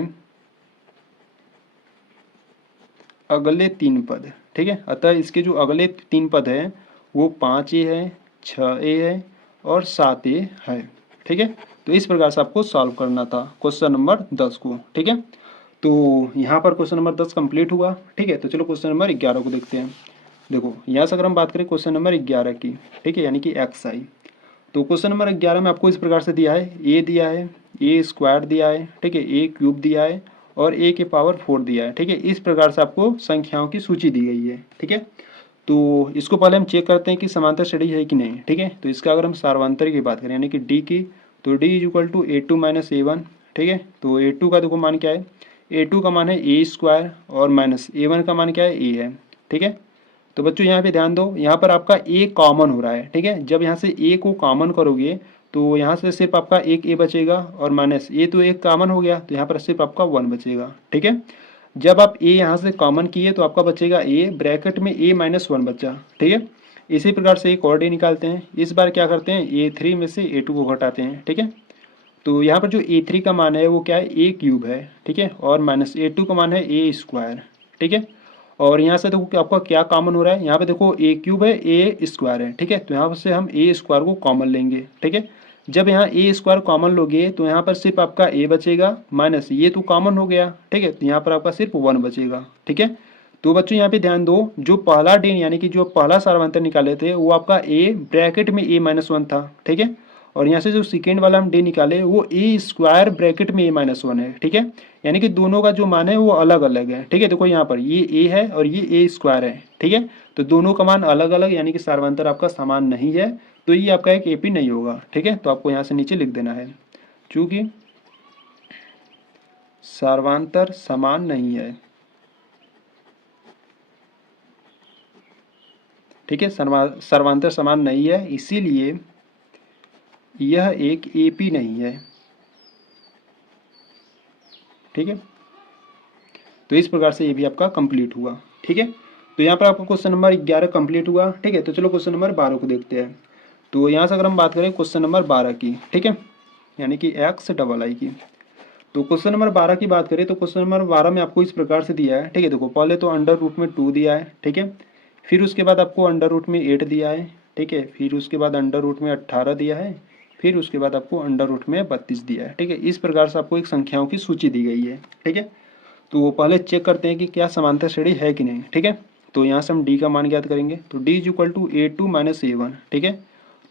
अगले 3 पद। ठीक है, अतः इसके जो अगले 3 पद है वो 5 ए है 6 ए है और 7 ए है। ठीक है, तो इस प्रकार से आपको सॉल्व करना था क्वेश्चन नंबर 10 को। ठीक है, तो यहाँ पर क्वेश्चन नंबर 10 कंप्लीट हुआ। ठीक है, तो चलो क्वेश्चन नंबर 11 को देखते हैं। देखो यहाँ से अगर हम बात करें क्वेश्चन नंबर 11 की, ठीक है, यानी कि XI, तो क्वेश्चन नंबर 11 में आपको इस प्रकार से दिया है, ए दिया है, ए स्क्वायर दिया है, ठीक है, ए क्यूब दिया है और ए के पावर 4 दिया है। ठीक है, इस प्रकार से आपको संख्याओं की सूची दी गई है। ठीक है, तो इसको पहले हम चेक करते हैं कि समांतर श्रेणी है कि नहीं। ठीक है, तो इसका अगर हम सार्वंतर की बात करें यानी कि डी की, तो D is equal to A2 minus A1। ठीक है, तो A2 का देखो मान क्या है, A2 का मान है ए स्क्वायर और माइनस A1 का मान क्या है ए है। ठीक है, तो बच्चों यहाँ पे ध्यान दो, यहाँ पर आपका ए कॉमन हो रहा है। ठीक है, जब यहाँ से ए को कॉमन करोगे तो यहाँ से सिर्फ आपका एक ए बचेगा और माइनस ए तो एक कॉमन हो गया, तो यहाँ पर सिर्फ आपका 1 बचेगा। ठीक है, जब आप ए यहाँ से कॉमन किए तो आपका बचेगा ए, ब्रैकेट में ए माइनस 1 बचा। ठीक है, इसी प्रकार से एक और डी निकालते हैं। इस बार क्या करते हैं, A3 में से A2 को घटाते हैं। ठीक है, तो यहाँ पर जो A3 का मान है वो क्या है, ए क्यूब है। ठीक है, और माइनस A2 का मान है ए स्क्वायर। ठीक है, और यहाँ से देखो कि आपका क्या कॉमन हो रहा है, यहाँ पे देखो ए क्यूब है ए स्क्वायर है। ठीक है, तो यहाँ से हम ए स्क्वायर को कॉमन लेंगे। ठीक है, जब यहाँ ए स्क्वायर कॉमन लोगे तो यहाँ पर सिर्फ आपका ए बचेगा, माइनस ये तो कॉमन हो गया। ठीक है, तो यहाँ पर आपका सिर्फ 1 बचेगा। ठीक है, तो बच्चों यहाँ पे ध्यान दो, जो पहला डेन यानी कि जो पहला सार्वंतर निकाले थे वो आपका ए ब्रैकेट में ए माइनस 1 था। ठीक है, और यहाँ से जो सेकेंड वाला हम डे निकाले वो ए स्क्वायर ब्रैकेट में ए माइनस 1 है। ठीक है, यानी कि दोनों का जो मान है वो अलग अलग है। ठीक है, देखो यहाँ पर ये ए है और ये ए स्क्वायर है। ठीक है, तो दोनों का मान अलग अलग यानी कि सार्वंतर आपका समान नहीं है, तो ये आपका एक एपी नहीं होगा। ठीक है, तो आपको यहाँ से नीचे लिख देना है, चूंकि सार्वंतर समान नहीं है। ठीक है, सर्वांतर समान नहीं है, इसीलिए यह एक एपी नहीं है। ठीक है, तो इस प्रकार से ये भी आपका कंप्लीट हुआ। ठीक है, तो यहाँ पर आपका क्वेश्चन नंबर 11 कंप्लीट हुआ। ठीक है, तो चलो क्वेश्चन नंबर 12 को देखते हैं। तो यहाँ से अगर हम बात करें क्वेश्चन नंबर 12 की, ठीक है, यानी कि XII की, तो क्वेश्चन नंबर 12 की बात करें तो क्वेश्चन नंबर 12 में आपको इस प्रकार से दिया है। ठीक है, देखो पहले तो अंडर रूट में 2 दिया है। ठीक है, फिर उसके बाद आपको अंडर रूट में 8 दिया है। ठीक है, फिर उसके बाद अंडर रूट में 18 दिया है, फिर उसके बाद आपको अंडर रूट में 32 दिया है। ठीक है, इस प्रकार से आपको एक संख्याओं की सूची दी गई है। ठीक है, तो वो पहले चेक करते हैं कि क्या समांतर श्रेणी है कि नहीं। ठीक है, तो यहाँ से हम डी का मान ज्ञात करेंगे, तो D is equal to A2 minus A1। ठीक है,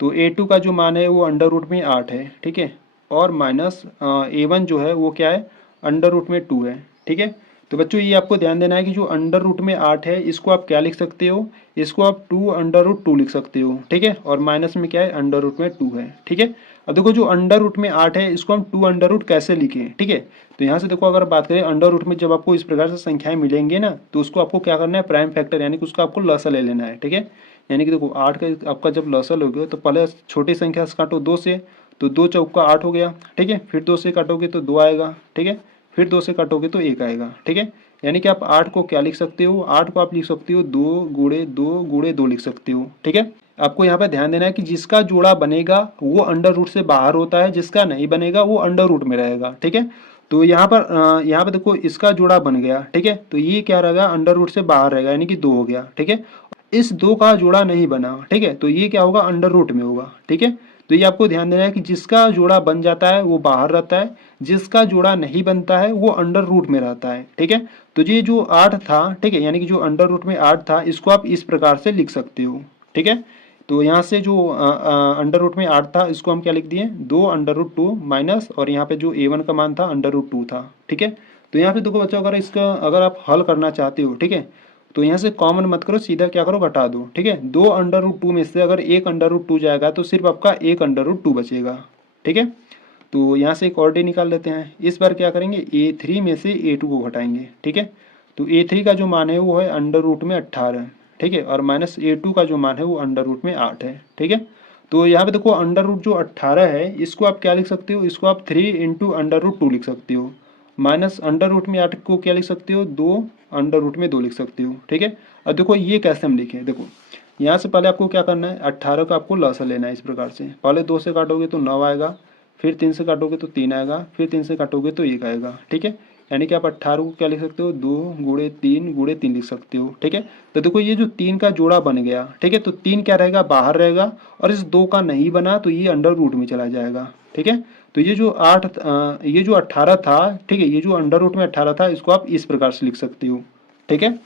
तो A2 का जो मान है वो अंडर रूट में 8 है। ठीक है, और माइनस A1 जो है वो क्या है, अंडर रूट में 2 है। ठीक है, तो बच्चों ये आपको ध्यान देना है कि जो अंडर रूट में 8 है इसको आप क्या लिख सकते हो, इसको आप 2 अंडर रूट 2 लिख सकते हो। ठीक है, और माइनस में क्या है, अंडर रूट में 2 है। ठीक है, अब देखो जो अंडर रूट में 8 है इसको हम 2 अंडर रूट कैसे लिखें। ठीक है, तो यहाँ से देखो अगर बात करें अंडर रूट में जब आपको इस प्रकार से संख्याएं मिलेंगे ना, तो उसको आपको क्या करना है, प्राइम फैक्टर यानी कि उसका आपको लसा ले लेना है। ठीक है, यानी कि देखो 8 का आपका जब लसा लोगे तो पहले छोटी संख्या से काटो 2 से, तो 2 चौका 8 हो गया। ठीक है, फिर 2 से काटोगे तो 2 आएगा। ठीक है, फिर 2 से काटोगे तो 1 आएगा। ठीक है, यानी कि आप 8 को क्या लिख सकते हो, 8 को आप लिख सकते हो 2 गुणे 2 गुणे 2 लिख सकते हो। ठीक है, आपको यहाँ पे ध्यान देना है कि जिसका जोड़ा बनेगा वो अंडर रूट से बाहर होता है, जिसका नहीं बनेगा वो अंडर रूट में रहेगा। ठीक है, तो यहाँ पर देखो इसका जोड़ा बन गया। ठीक है, तो ये क्या रहेगा, अंडर रूट से बाहर रहेगा यानी कि 2 हो गया। ठीक है, इस 2 का जोड़ा नहीं बना। ठीक है, तो ये क्या होगा, अंडर रूट में होगा। ठीक है, तो ये आपको ध्यान देना है कि जिसका जोड़ा बन जाता है वो बाहर रहता है, जिसका जोड़ा नहीं बनता है वो अंडर रूट में रहता है। ठीक है, तो ये जो 8 था, ठीक है, यानी कि जो अंडर रूट में 8 था इसको आप इस प्रकार से लिख सकते हो। ठीक है, तो यहाँ से जो अंडर रूट में 8 था, इसको हम क्या लिख दिए, 2√2 माइनस, और यहाँ पे जो a1 का मान था √2 था। ठीक है, तो यहाँ पे देखो बच्चों, अगर आप हल करना चाहते हो, ठीक है, तो यहाँ से कॉमन मत करो, सीधा क्या करो, घटा दो। ठीक है, 2√2 में से अगर एक √2 जाएगा तो सिर्फ आपका एक √2 बचेगा। ठीक है, तो यहाँ से एक और डे निकाल लेते हैं। इस बार क्या करेंगे, a3 में से a2 को घटाएंगे। ठीक है, तो a3 का जो मान है वो है अंडर रूट में 18। ठीक है, और माइनस a2 का जो मान है वो अंडर रूट में 8 है। ठीक है, तो यहाँ पे देखो अंडर रूट जो 18 है, इसको आप क्या लिख सकते हो, इसको आप 3 इंटू अंडर रूट 2 लिख सकते हो, माइनस अंडर रूट में 8 को क्या लिख सकते हो, 2 अंडर रूट में 2 लिख सकते हो। ठीक है, अब देखो ये कैसे हम लिखें, देखो यहाँ से पहले आपको क्या करना है, 18 का आपको लसा लेना है। इस प्रकार से पहले 2 से काटोगे तो 9 आएगा, फिर 3 से काटोगे तो 3 आएगा, फिर 3 से काटोगे तो 1 आएगा। ठीक है, यानी कि आप 18 को क्या लिख सकते हो, 2 × 3 लिख सकते हो। ठीक है, तो देखो ये जो 3 का जोड़ा बन गया। ठीक है, तो 3 क्या रहेगा, बाहर रहेगा, और इस 2 का नहीं बना तो ये अंडर रूट में चला जाएगा। ठीक है, तो ये जो 18 था, ठीक है, ये जो अंडर रूट में 18 था, इसको आप इस प्रकार से लिख सकते हो। ठीक है,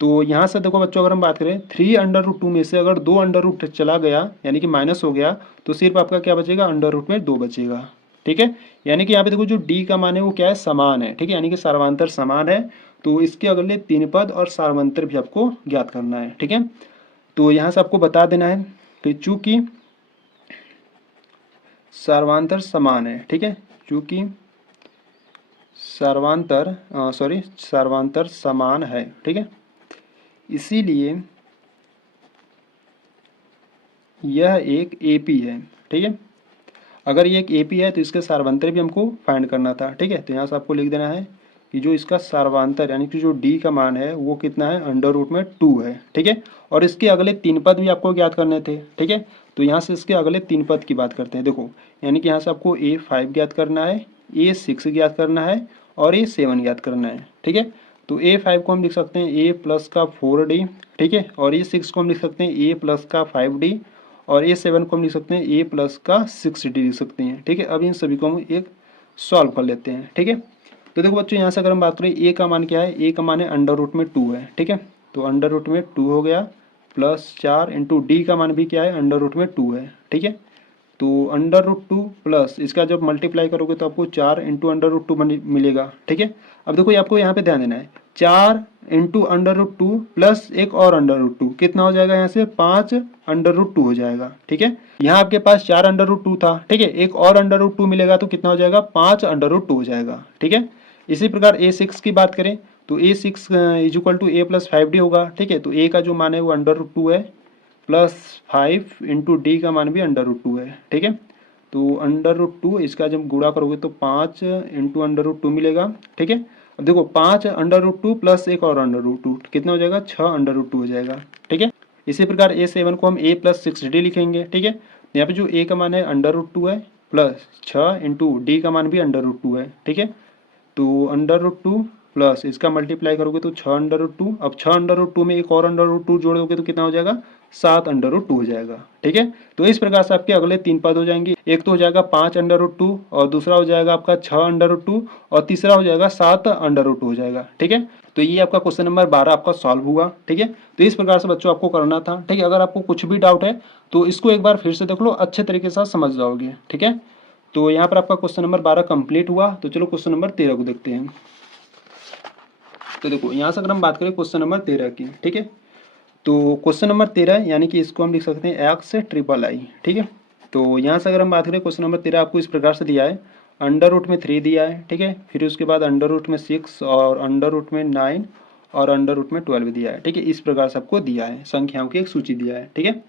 तो यहाँ से देखो बच्चों, अगर हम बात करें 3√2 में से अगर 2 अंडर रूट चला गया, यानी कि माइनस हो गया, तो सिर्फ आपका क्या बचेगा, अंडर रूट में 2 बचेगा। ठीक है, यानी कि यहाँ पे देखो जो डी का मान है वो क्या है, समान है। ठीक है, यानी कि सार्वंतर समान है, तो इसके अगले 3 पद और सार्वंतर भी आपको ज्ञात करना है। ठीक है, तो यहाँ से आपको बता देना है कि चूंकि सार्वंतर समान है, ठीक है, चूंकि सार्वंतर समान है, ठीक है, इसीलिए यह एक एपी है। ठीक है, अगर ये एक एपी है तो इसके सार्वंतर भी हमको फाइंड करना था। ठीक है, तो यहाँ से आपको लिख देना है कि जो इसका सार्वंतर यानी कि जो डी का मान है वो कितना है, अंडर रूट में 2 है। ठीक है, और इसके अगले 3 पद भी आपको ज्ञात करने थे। ठीक है, तो यहाँ से इसके अगले 3 पद की बात करते हैं। देखो, यानी कि यहाँ से आपको a5 ज्ञात करना है, a6 ज्ञात करना है, और a7 ज्ञात करना है। ठीक है, तो a5 को हम लिख सकते हैं a प्लस का 4d। ठीक है, और a6 को हम लिख सकते हैं a प्लस का 5d, और a7 को हम लिख सकते हैं a प्लस का 6d लिख सकते हैं। ठीक है, अब इन सभी को हम एक सॉल्व कर लेते हैं। ठीक है, तो देखो बच्चों, यहाँ से अगर हम बात करें a का मान क्या है, a का मान है अंडर रूट में 2 है। ठीक है, तो अंडर रूट में 2 हो गया, प्लस 4 इंटू डी का मान भी क्या है, अंडर रूट में 2 है। ठीक है, तो अंडर रूट 2 प्लस इसका जब मल्टीप्लाई करोगे तो आपको 4 इंटू अंडर रूट 2 मिलेगा। ठीक है, अब देखो ये आपको यहाँ पे ध्यान देना है, 4 इंटू अंडर रूट 2 प्लस एक और अंडर रूट 2 कितना हो जाएगा, यहाँ से 5 अंडर रूट 2 हो जाएगा। ठीक है, यहाँ आपके पास 4 अंडर रूट 2 था। ठीक है, एक और अंडर रूट 2 मिलेगा तो कितना हो जाएगा, 5 अंडर रूट 2 हो जाएगा। ठीक है, इसी प्रकार a6 की बात करें तो a6 is equal to a plus 5d होगा। ठीक है, तो a का जो मान है वो अंडर रूट 2 है, प्लस 5 इंटू डी का मान भी अंडर रूट 2 है। ठीक है, तो अंडर रूट 2 इसका जब गुणा करोगे तो 5 इंटू अंडर रूट 2 मिलेगा। ठीक है, अब देखो 5 अंडर रूट 2 प्लस एक और अंडर रूट 2 कितना हो जाएगा, 6 अंडर रूट 2 हो जाएगा। ठीक है, इसी प्रकार a7 को हम a प्लस 6d लिखेंगे। ठीक है, यहाँ पे जो a का मान है अंडर रूट 2 है, प्लस 6 इंटू डी का मान भी अंडर रूट 2 है। ठीक है, तो अंडर रूट 2 प्लस इसका मल्टीप्लाई करोगे तो 6 अंडर रूट 2, अब 6 अंडर रूट 2 में एक और अंडर रूट 2 जोड़ोगे तो कितना हो जाएगा, 7 अंडर रूट 2 हो जाएगा। ठीक है, तो इस प्रकार से आपके अगले 3 पद हो जाएंगे। एक तो हो जाएगा 5 अंडर रूट 2, और दूसरा हो जाएगा आपका 6 अंडर रूट 2, और तीसरा हो जाएगा 7 अंडर रूट 2 हो जाएगा। ठीक है, तो ये आपका क्वेश्चन नंबर 12 आपका सॉल्व हुआ। ठीक है, तो इस प्रकार से बच्चों आपको करना था। ठीक है, अगर आपको कुछ भी डाउट है तो इसको एक बार फिर से देख लो, अच्छे तरीके से समझ जाओगे। ठीक है, तो यहाँ पर आपका क्वेश्चन नंबर 12 कंप्लीट हुआ। तो चलो क्वेश्चन नंबर 13 को देखते हैं। तो देखो यहाँ से अगर हम बात करें क्वेश्चन नंबर 13 की, ठीक है, तो क्वेश्चन नंबर 13 यानी कि इसको हम लिख सकते हैं एक्स ट्रिपल आई। ठीक है, तो यहाँ से अगर हम बात करें क्वेश्चन नंबर 13 आपको इस प्रकार से दिया है, अंडर रूट में 3 दिया है। ठीक है, फिर उसके बाद अंडर रूट में 6 और अंडर रूट में 9 और अंडर रूट में 12 दिया है। ठीक है, इस प्रकार से आपको दिया है, संख्याओं की एक सूची दिया है। ठीक है,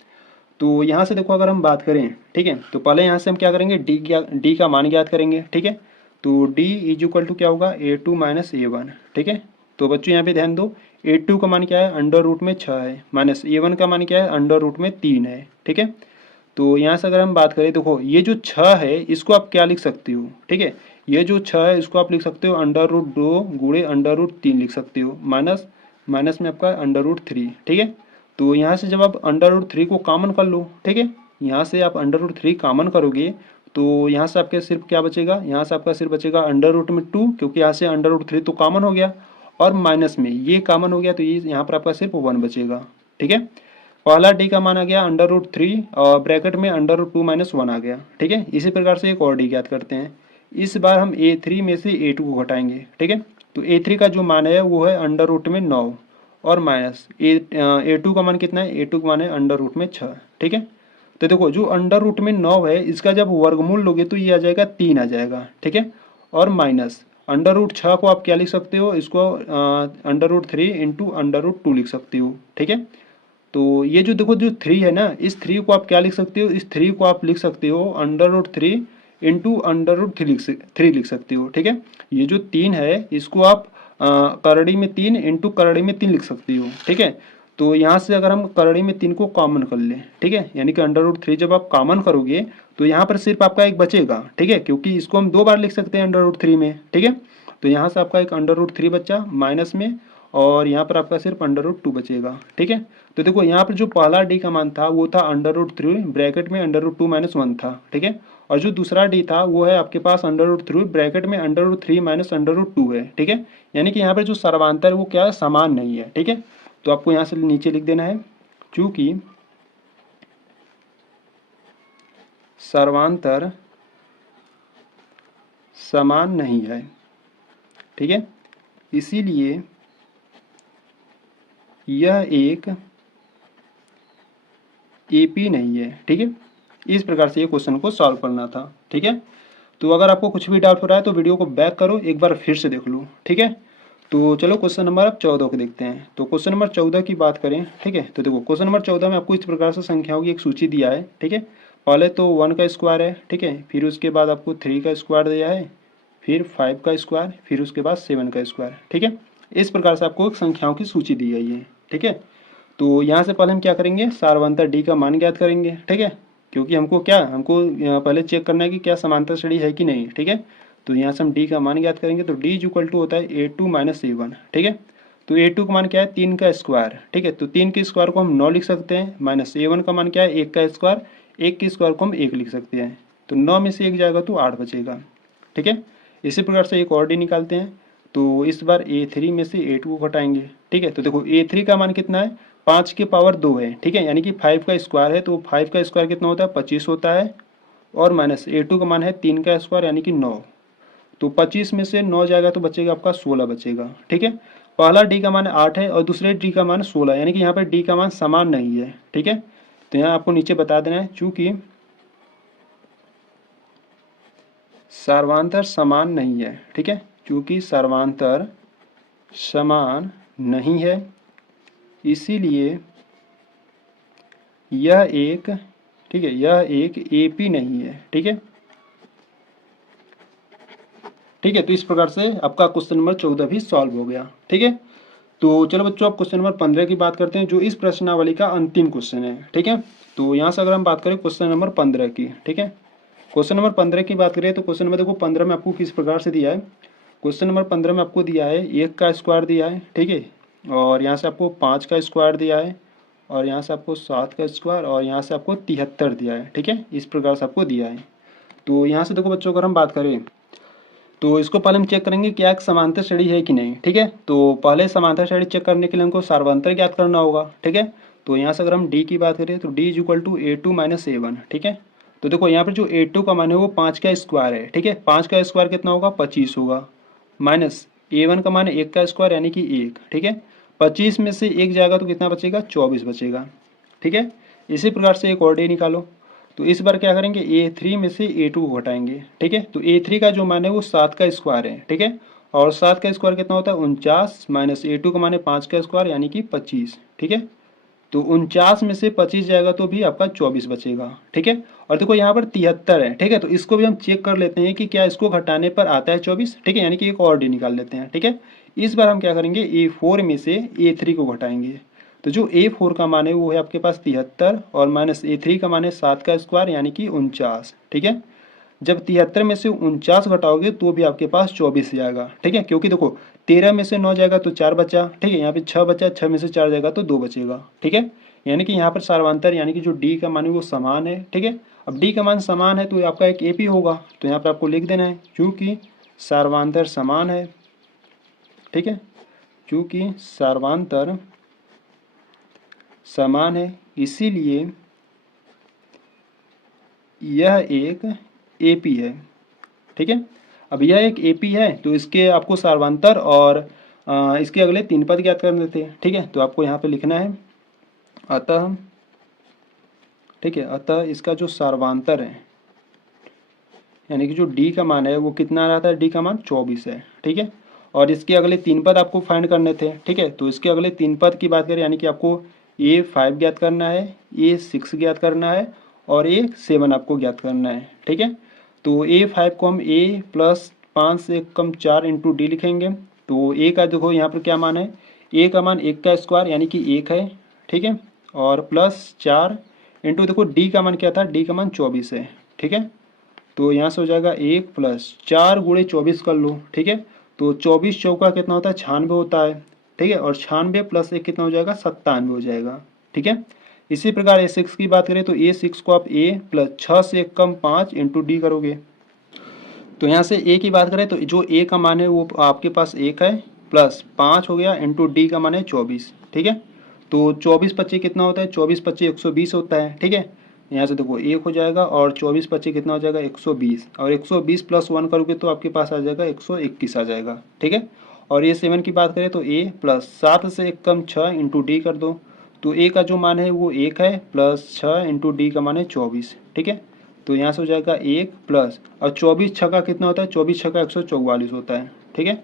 तो यहाँ से देखो अगर हम बात करें, ठीक है, तो पहले यहाँ से हम क्या करेंगे, डी का मान ज्ञात करेंगे। ठीक है, तो डी इज इक्वल टू क्या होगा, a2 माइनस a1। ठीक है, तो बच्चों यहाँ पे ध्यान दो, a2 का मान क्या है, अंडर रूट में 6 है, माइनस a1 का मान क्या है, अंडर रूट में 3 है। ठीक है, तो यहाँ से अगर हम बात करें, देखो ये जो 6 है इसको आप क्या लिख सकते हो, ठीक है, ये जो 6 है इसको आप लिख सकते हो अंडर रूट 2 गुणे अंडर रूट 3 लिख सकते हो, माइनस माइनस में आपका अंडर रूट 3। ठीक है, तो यहाँ से जब आप अंडर रूट 3 को कॉमन कर लो, ठीक है, यहाँ से आप अंडर रूट 3 कॉमन करोगे तो यहाँ से आपके सिर्फ क्या बचेगा, यहाँ से आपका सिर्फ बचेगा अंडर रूट में 2, क्योंकि यहाँ से अंडर रूट 3 तो कॉमन हो गया, और माइनस में ये कॉमन हो गया तो ये यहाँ पर आपका सिर्फ 1 बचेगा। ठीक है, पहला डी का मान आ गया √3 और ब्रैकेट में √2 - 1 आ गया, ठीक है। इसी प्रकार से एक और डी ज्ञात करते हैं। इस बार हम A3 में से A2 को घटाएंगे, ठीक है। तो A3 का जो मान है वो है √ में 9 और माइनस A2 का मान कितना है, A2 का मान है √ में 6, ठीक है। तो देखो जो √ में 9 है इसका जब वर्गमूल लोगे तो ये आ जाएगा 3 आ जाएगा, ठीक है। और माइनस √6 को आप क्या लिख सकते हो, इसको √3 इंटू √2 लिख सकते हो, ठीक है। तो ये जो देखो जो 3 है ना, इस 3 को आप क्या लिख सकते हो, इस 3 को आप लिख सकते हो √3 इंटू √3 लिख सकते हो, ठीक है। ये जो 3 है इसको आप करड़ी में 3 इंटू करड़ी में 3 लिख सकते हो, ठीक है। तो यहाँ से अगर हम करड़ी में 3 को कॉमन कर लें, ठीक है, यानी कि √3 जब आप कॉमन करोगे तो यहाँ पर सिर्फ आपका एक बचेगा, ठीक है, क्योंकि इसको हम 2 बार लिख सकते हैं √3 में, ठीक है। तो यहाँ से आपका एक √3 बचा माइनस में और यहाँ पर आपका सिर्फ √2 बचेगा, ठीक है। तो देखो यहाँ पर जो पहला डी का मान था वो था √3 ब्रैकेट में √2 - 1 था, ठीक है। और जो दूसरा डी था वो है आपके पास √3 ब्रैकेट में √3 - √2 है, ठीक है। यानी कि यहाँ पर जो सर्वांतर वो क्या है, समान नहीं है, ठीक है। तो आपको यहाँ से नीचे लिख देना है, चूंकि सर्वांतर समान नहीं है, ठीक है, इसीलिए यह एक AP नहीं है, ठीक है। इस प्रकार से ये क्वेश्चन को सॉल्व करना था, ठीक है। तो अगर आपको कुछ भी डाउट हो रहा है तो वीडियो को बैक करो, एक बार फिर से देख लो, ठीक है। तो चलो क्वेश्चन नंबर अब 14 को देखते हैं। तो क्वेश्चन नंबर 14 की बात करें, ठीक है। तो देखो क्वेश्चन नंबर 14 में आपको इस प्रकार से संख्याओं की एक सूची दिया है, ठीक है। पहले तो 1 का स्क्वायर है, ठीक है, फिर उसके बाद आपको 3 का स्क्वायर दिया है, फिर 5 का स्क्वायर, फिर उसके बाद 7 का स्क्वायर, ठीक है। इस प्रकार से आपको एक संख्याओं की सूची दी गई है, ठीक है। तो यहाँ से पहले हम क्या करेंगे, सारवंतर डी का मान ज्ञात करेंगे, ठीक है, क्योंकि हमको पहले चेक करना है कि क्या समांतर श्रेणी है कि नहीं, ठीक है। तो यहाँ से हम डी का मान ज्ञात करेंगे। तो डी इक्वल टू होता है A2 - A1, ठीक है। तो A2 का मान क्या है, 3 का स्क्वायर, ठीक है। तो 3 के स्क्वायर को हम 9 लिख सकते हैं, माइनस A1 का मान क्या है, 1 का स्क्वायर, 1 के स्क्वायर को हम 1 लिख सकते हैं। तो 9 में से 1 जाएगा तो 8 बचेगा, ठीक है। इसी प्रकार से एक और डी निकालते हैं। तो इस बार A3 में से A2 को घटाएंगे, ठीक है। तो देखो A3 का मान कितना है, 5 की पावर 2 है, ठीक है, यानी कि 5 का स्क्वायर है, तो 5 का स्क्वायर कितना होता है, 25 होता है। और माइनस A2 का मान है 3 का स्क्वायर यानी कि 9। तो 25 में से 9 जाएगा तो बचेगा आपका 16 बचेगा, ठीक है। पहला डी का मान 8 है और दूसरे डी का मान 16, यानी कि यहाँ पर डी का मान समान नहीं है, ठीक है। तो यहाँ आपको नीचे बता देना है, चूंकि सर्वांतर समान नहीं है, ठीक है, चूंकि सर्वांतर समान नहीं है इसीलिए यह एक, ठीक है, यह एक AP नहीं है, ठीक है, ठीक है। तो इस प्रकार से आपका क्वेश्चन नंबर 14 भी सॉल्व हो गया, ठीक है। तो चलो बच्चों अब क्वेश्चन नंबर 15 की बात करते हैं, जो इस प्रश्नावली का अंतिम क्वेश्चन है, ठीक है। तो यहाँ से अगर हम बात करें क्वेश्चन नंबर 15 की, ठीक है, क्वेश्चन नंबर 15 की बात करें तो क्वेश्चन नंबर देखो 15 में आपको किस प्रकार से दिया है। क्वेश्चन नंबर 15 में आपको दिया है 1 का स्क्वायर दिया है, ठीक है, और यहाँ से आपको 5 का स्क्वायर दिया है, और यहाँ से आपको 7 का स्क्वायर, और यहाँ से आपको 73 दिया है, ठीक है, इस प्रकार से आपको दिया है। तो यहाँ से देखो बच्चों अगर हम बात करें तो इसको पहले हम चेक करेंगे क्या एक समांतर श्रेणी है कि नहीं, ठीक है। तो पहले समांतर श्रेणी चेक करने के लिए हमको सार्वंतर ज्ञात करना होगा, ठीक है। तो यहाँ से अगर हम डी की बात करें तो D equal to A2 - A1, ठीक है। तो देखो यहाँ पर जो A2 का मान है वो 5 का स्क्वायर है, ठीक है, 5 का स्क्वायर कितना होगा, 25 होगा, माइनस A1 का मान है 1 का स्क्वायर यानी कि 1, ठीक है। 25 में से 1 जाएगा तो कितना बचेगा, 24 बचेगा, ठीक है। इसी प्रकार से एक और डी निकालो। तो इस बार क्या करेंगे, A3 में से A2 को घटाएंगे, ठीक है। तो A3 का जो मान है वो 7 का स्क्वायर है, ठीक है, और 7 का स्क्वायर कितना होता है, 49, माइनस A2 का मान है 5 का स्क्वायर यानी कि 25, ठीक है। तो 49 में से 25 जाएगा तो भी आपका 24 बचेगा, ठीक है। और देखो यहाँ पर 73 है, ठीक है, तो इसको भी हम चेक कर लेते हैं कि क्या इसको घटाने पर आता है 24, ठीक है, यानी कि एक और डी निकाल लेते हैं, ठीक है। इस बार हम क्या करेंगे, A4 में से A3 को घटाएंगे। तो जो A4 का मान है वो है आपके पास 73, और माइनस A3 का मान है 7 का स्क्वायर यानी कि 49, ठीक है। जब 73 में से 49 घटाओगे तो भी आपके पास 24 जाएगा, ठीक है, क्योंकि देखो 13 में से 9 जाएगा तो 4 बचा, ठीक है, यहाँ पे 6 बचा, 6 में से 4 जाएगा तो 2 बचेगा, ठीक है। यानी कि यहाँ पर सार्वंतर यानी कि जो डी का मान है वो समान है, ठीक है। अब डी का मान समान है तो आपका एक AP होगा, तो यहाँ पर आपको लिख देना है क्योंकि सार्वंतर समान है, ठीक है, क्योंकि सार्वंतर समान है इसीलिए यह एक एपी है। ठीक है, अब यह एक एपी है तो इसके आपको सार्वंतर और इसके अगले 3 पद ज्ञात करने थे। ठीक है, तो आपको यहाँ पे लिखना है अतः, ठीक है, अतः इसका जो सार्वंतर है यानी कि जो डी का मान है वो कितना आ रहा था, डी का मान 24 है। ठीक है, और इसके अगले 3 पद आपको फाइंड करने थे। ठीक है, तो इसके अगले 3 पद की बात करें यानी कि आपको A5 ज्ञात करना है, A6 ज्ञात करना है और A7 आपको ज्ञात करना है। ठीक है, तो A5 को हम A प्लस 5 से कम 4 इंटू डी लिखेंगे। तो A का देखो यहाँ पर क्या मान है, A का मान 1 का स्क्वायर यानी कि 1 है। ठीक है, और प्लस 4 इंटू देखो डी का मान क्या था, डी का मान 24 है। ठीक है, तो यहाँ से हो जाएगा 1 प्लस 4 गुणे 24 कर लो। ठीक है, तो 24 चौका कितना होता है, 96 होता है। ठीक है, और 96 प्लस 1 कितना हो जाएगा, 97 हो जाएगा। ठीक है, इसी प्रकार A6 की बात करें तो A6 को आप A प्लस 6 से कम 5 इंटू डी करोगे। तो यहाँ से A की बात करें तो जो A का मान है वो आपके पास 1 है प्लस 5 हो गया इंटू डी का मान है 24। ठीक है, तो 24 25 कितना होता है, 24 25 120 होता है। ठीक है, यहाँ से देखो 1 हो जाएगा और 24 25 कितना हो जाएगा, 120, और 120 प्लस 1 करोगे तो आपके पास आ जाएगा 121 आ जाएगा। ठीक है, और A7 की बात करें तो A प्लस 7 से कम 6 इंटू डी कर दो। तो A का जो मान है वो 1 है प्लस 6 इंटू डी का मान है 24। ठीक है, तो यहाँ से हो जाएगा 1 प्लस, और 24 छक्का कितना होता है, 24 छक्का 144 होता है। ठीक है,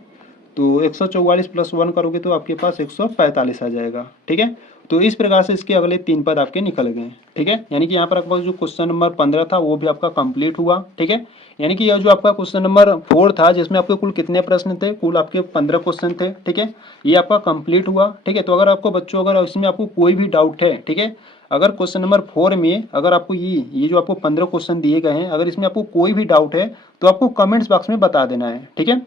तो 144 प्लस 1 करोगे तो आपके पास 145 आ जाएगा। ठीक है, तो इस प्रकार से इसके अगले 3 पद आपके निकल गए। ठीक है, यानी कि यहाँ पर आपका जो क्वेश्चन नंबर 15 था वो भी आपका कंप्लीट हुआ। ठीक है, यानी कि यह जो आपका क्वेश्चन नंबर 4 था जिसमें आपके कुल कितने प्रश्न थे, कुल आपके 15 क्वेश्चन थे। ठीक है, ये आपका कंप्लीट हुआ। ठीक है, तो अगर आपको बच्चों अगर इसमें आपको कोई भी डाउट है, ठीक है, अगर क्वेश्चन नंबर 4 में अगर आपको ये जो आपको 15 क्वेश्चन दिए गए हैं, अगर इसमें आपको कोई भी डाउट है तो आपको कमेंट्स बॉक्स में बता देना है। ठीक है,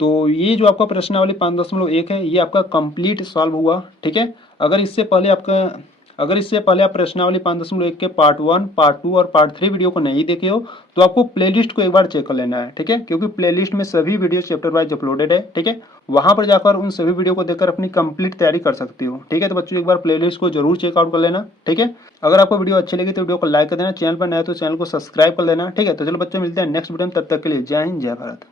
तो ये जो आपका प्रश्नावली 5.1 है ये आपका कंप्लीट सॉल्व हुआ। ठीक है, अगर इससे पहले आप प्रश्नावली 5.1 के पार्ट 1, पार्ट 2 और पार्ट 3 वीडियो को नहीं देखे हो तो आपको प्लेलिस्ट को एक बार चेक कर लेना है। ठीक है, क्योंकि प्लेलिस्ट में सभी वीडियो चैप्टर वाइज अपलोडेड है। ठीक है, वहां पर जाकर उन सभी वीडियो को देखकर अपनी कंप्लीट तैयारी कर सकते हो। ठीक है, तो बच्चों एक बार प्लेलिस्ट को जरूर चेकआउट कर लेना। ठीक है, अगर आपको वीडियो अच्छी लगी तो वीडियो को लाइक कर देना, चैनल पर नया तो चैनल को सब्सक्राइब कर लेना। ठीक है, तो चलो बच्चों मिलते हैं नेक्स्ट वीडियो में, तब तक के लिए जय हिंद जय भारत।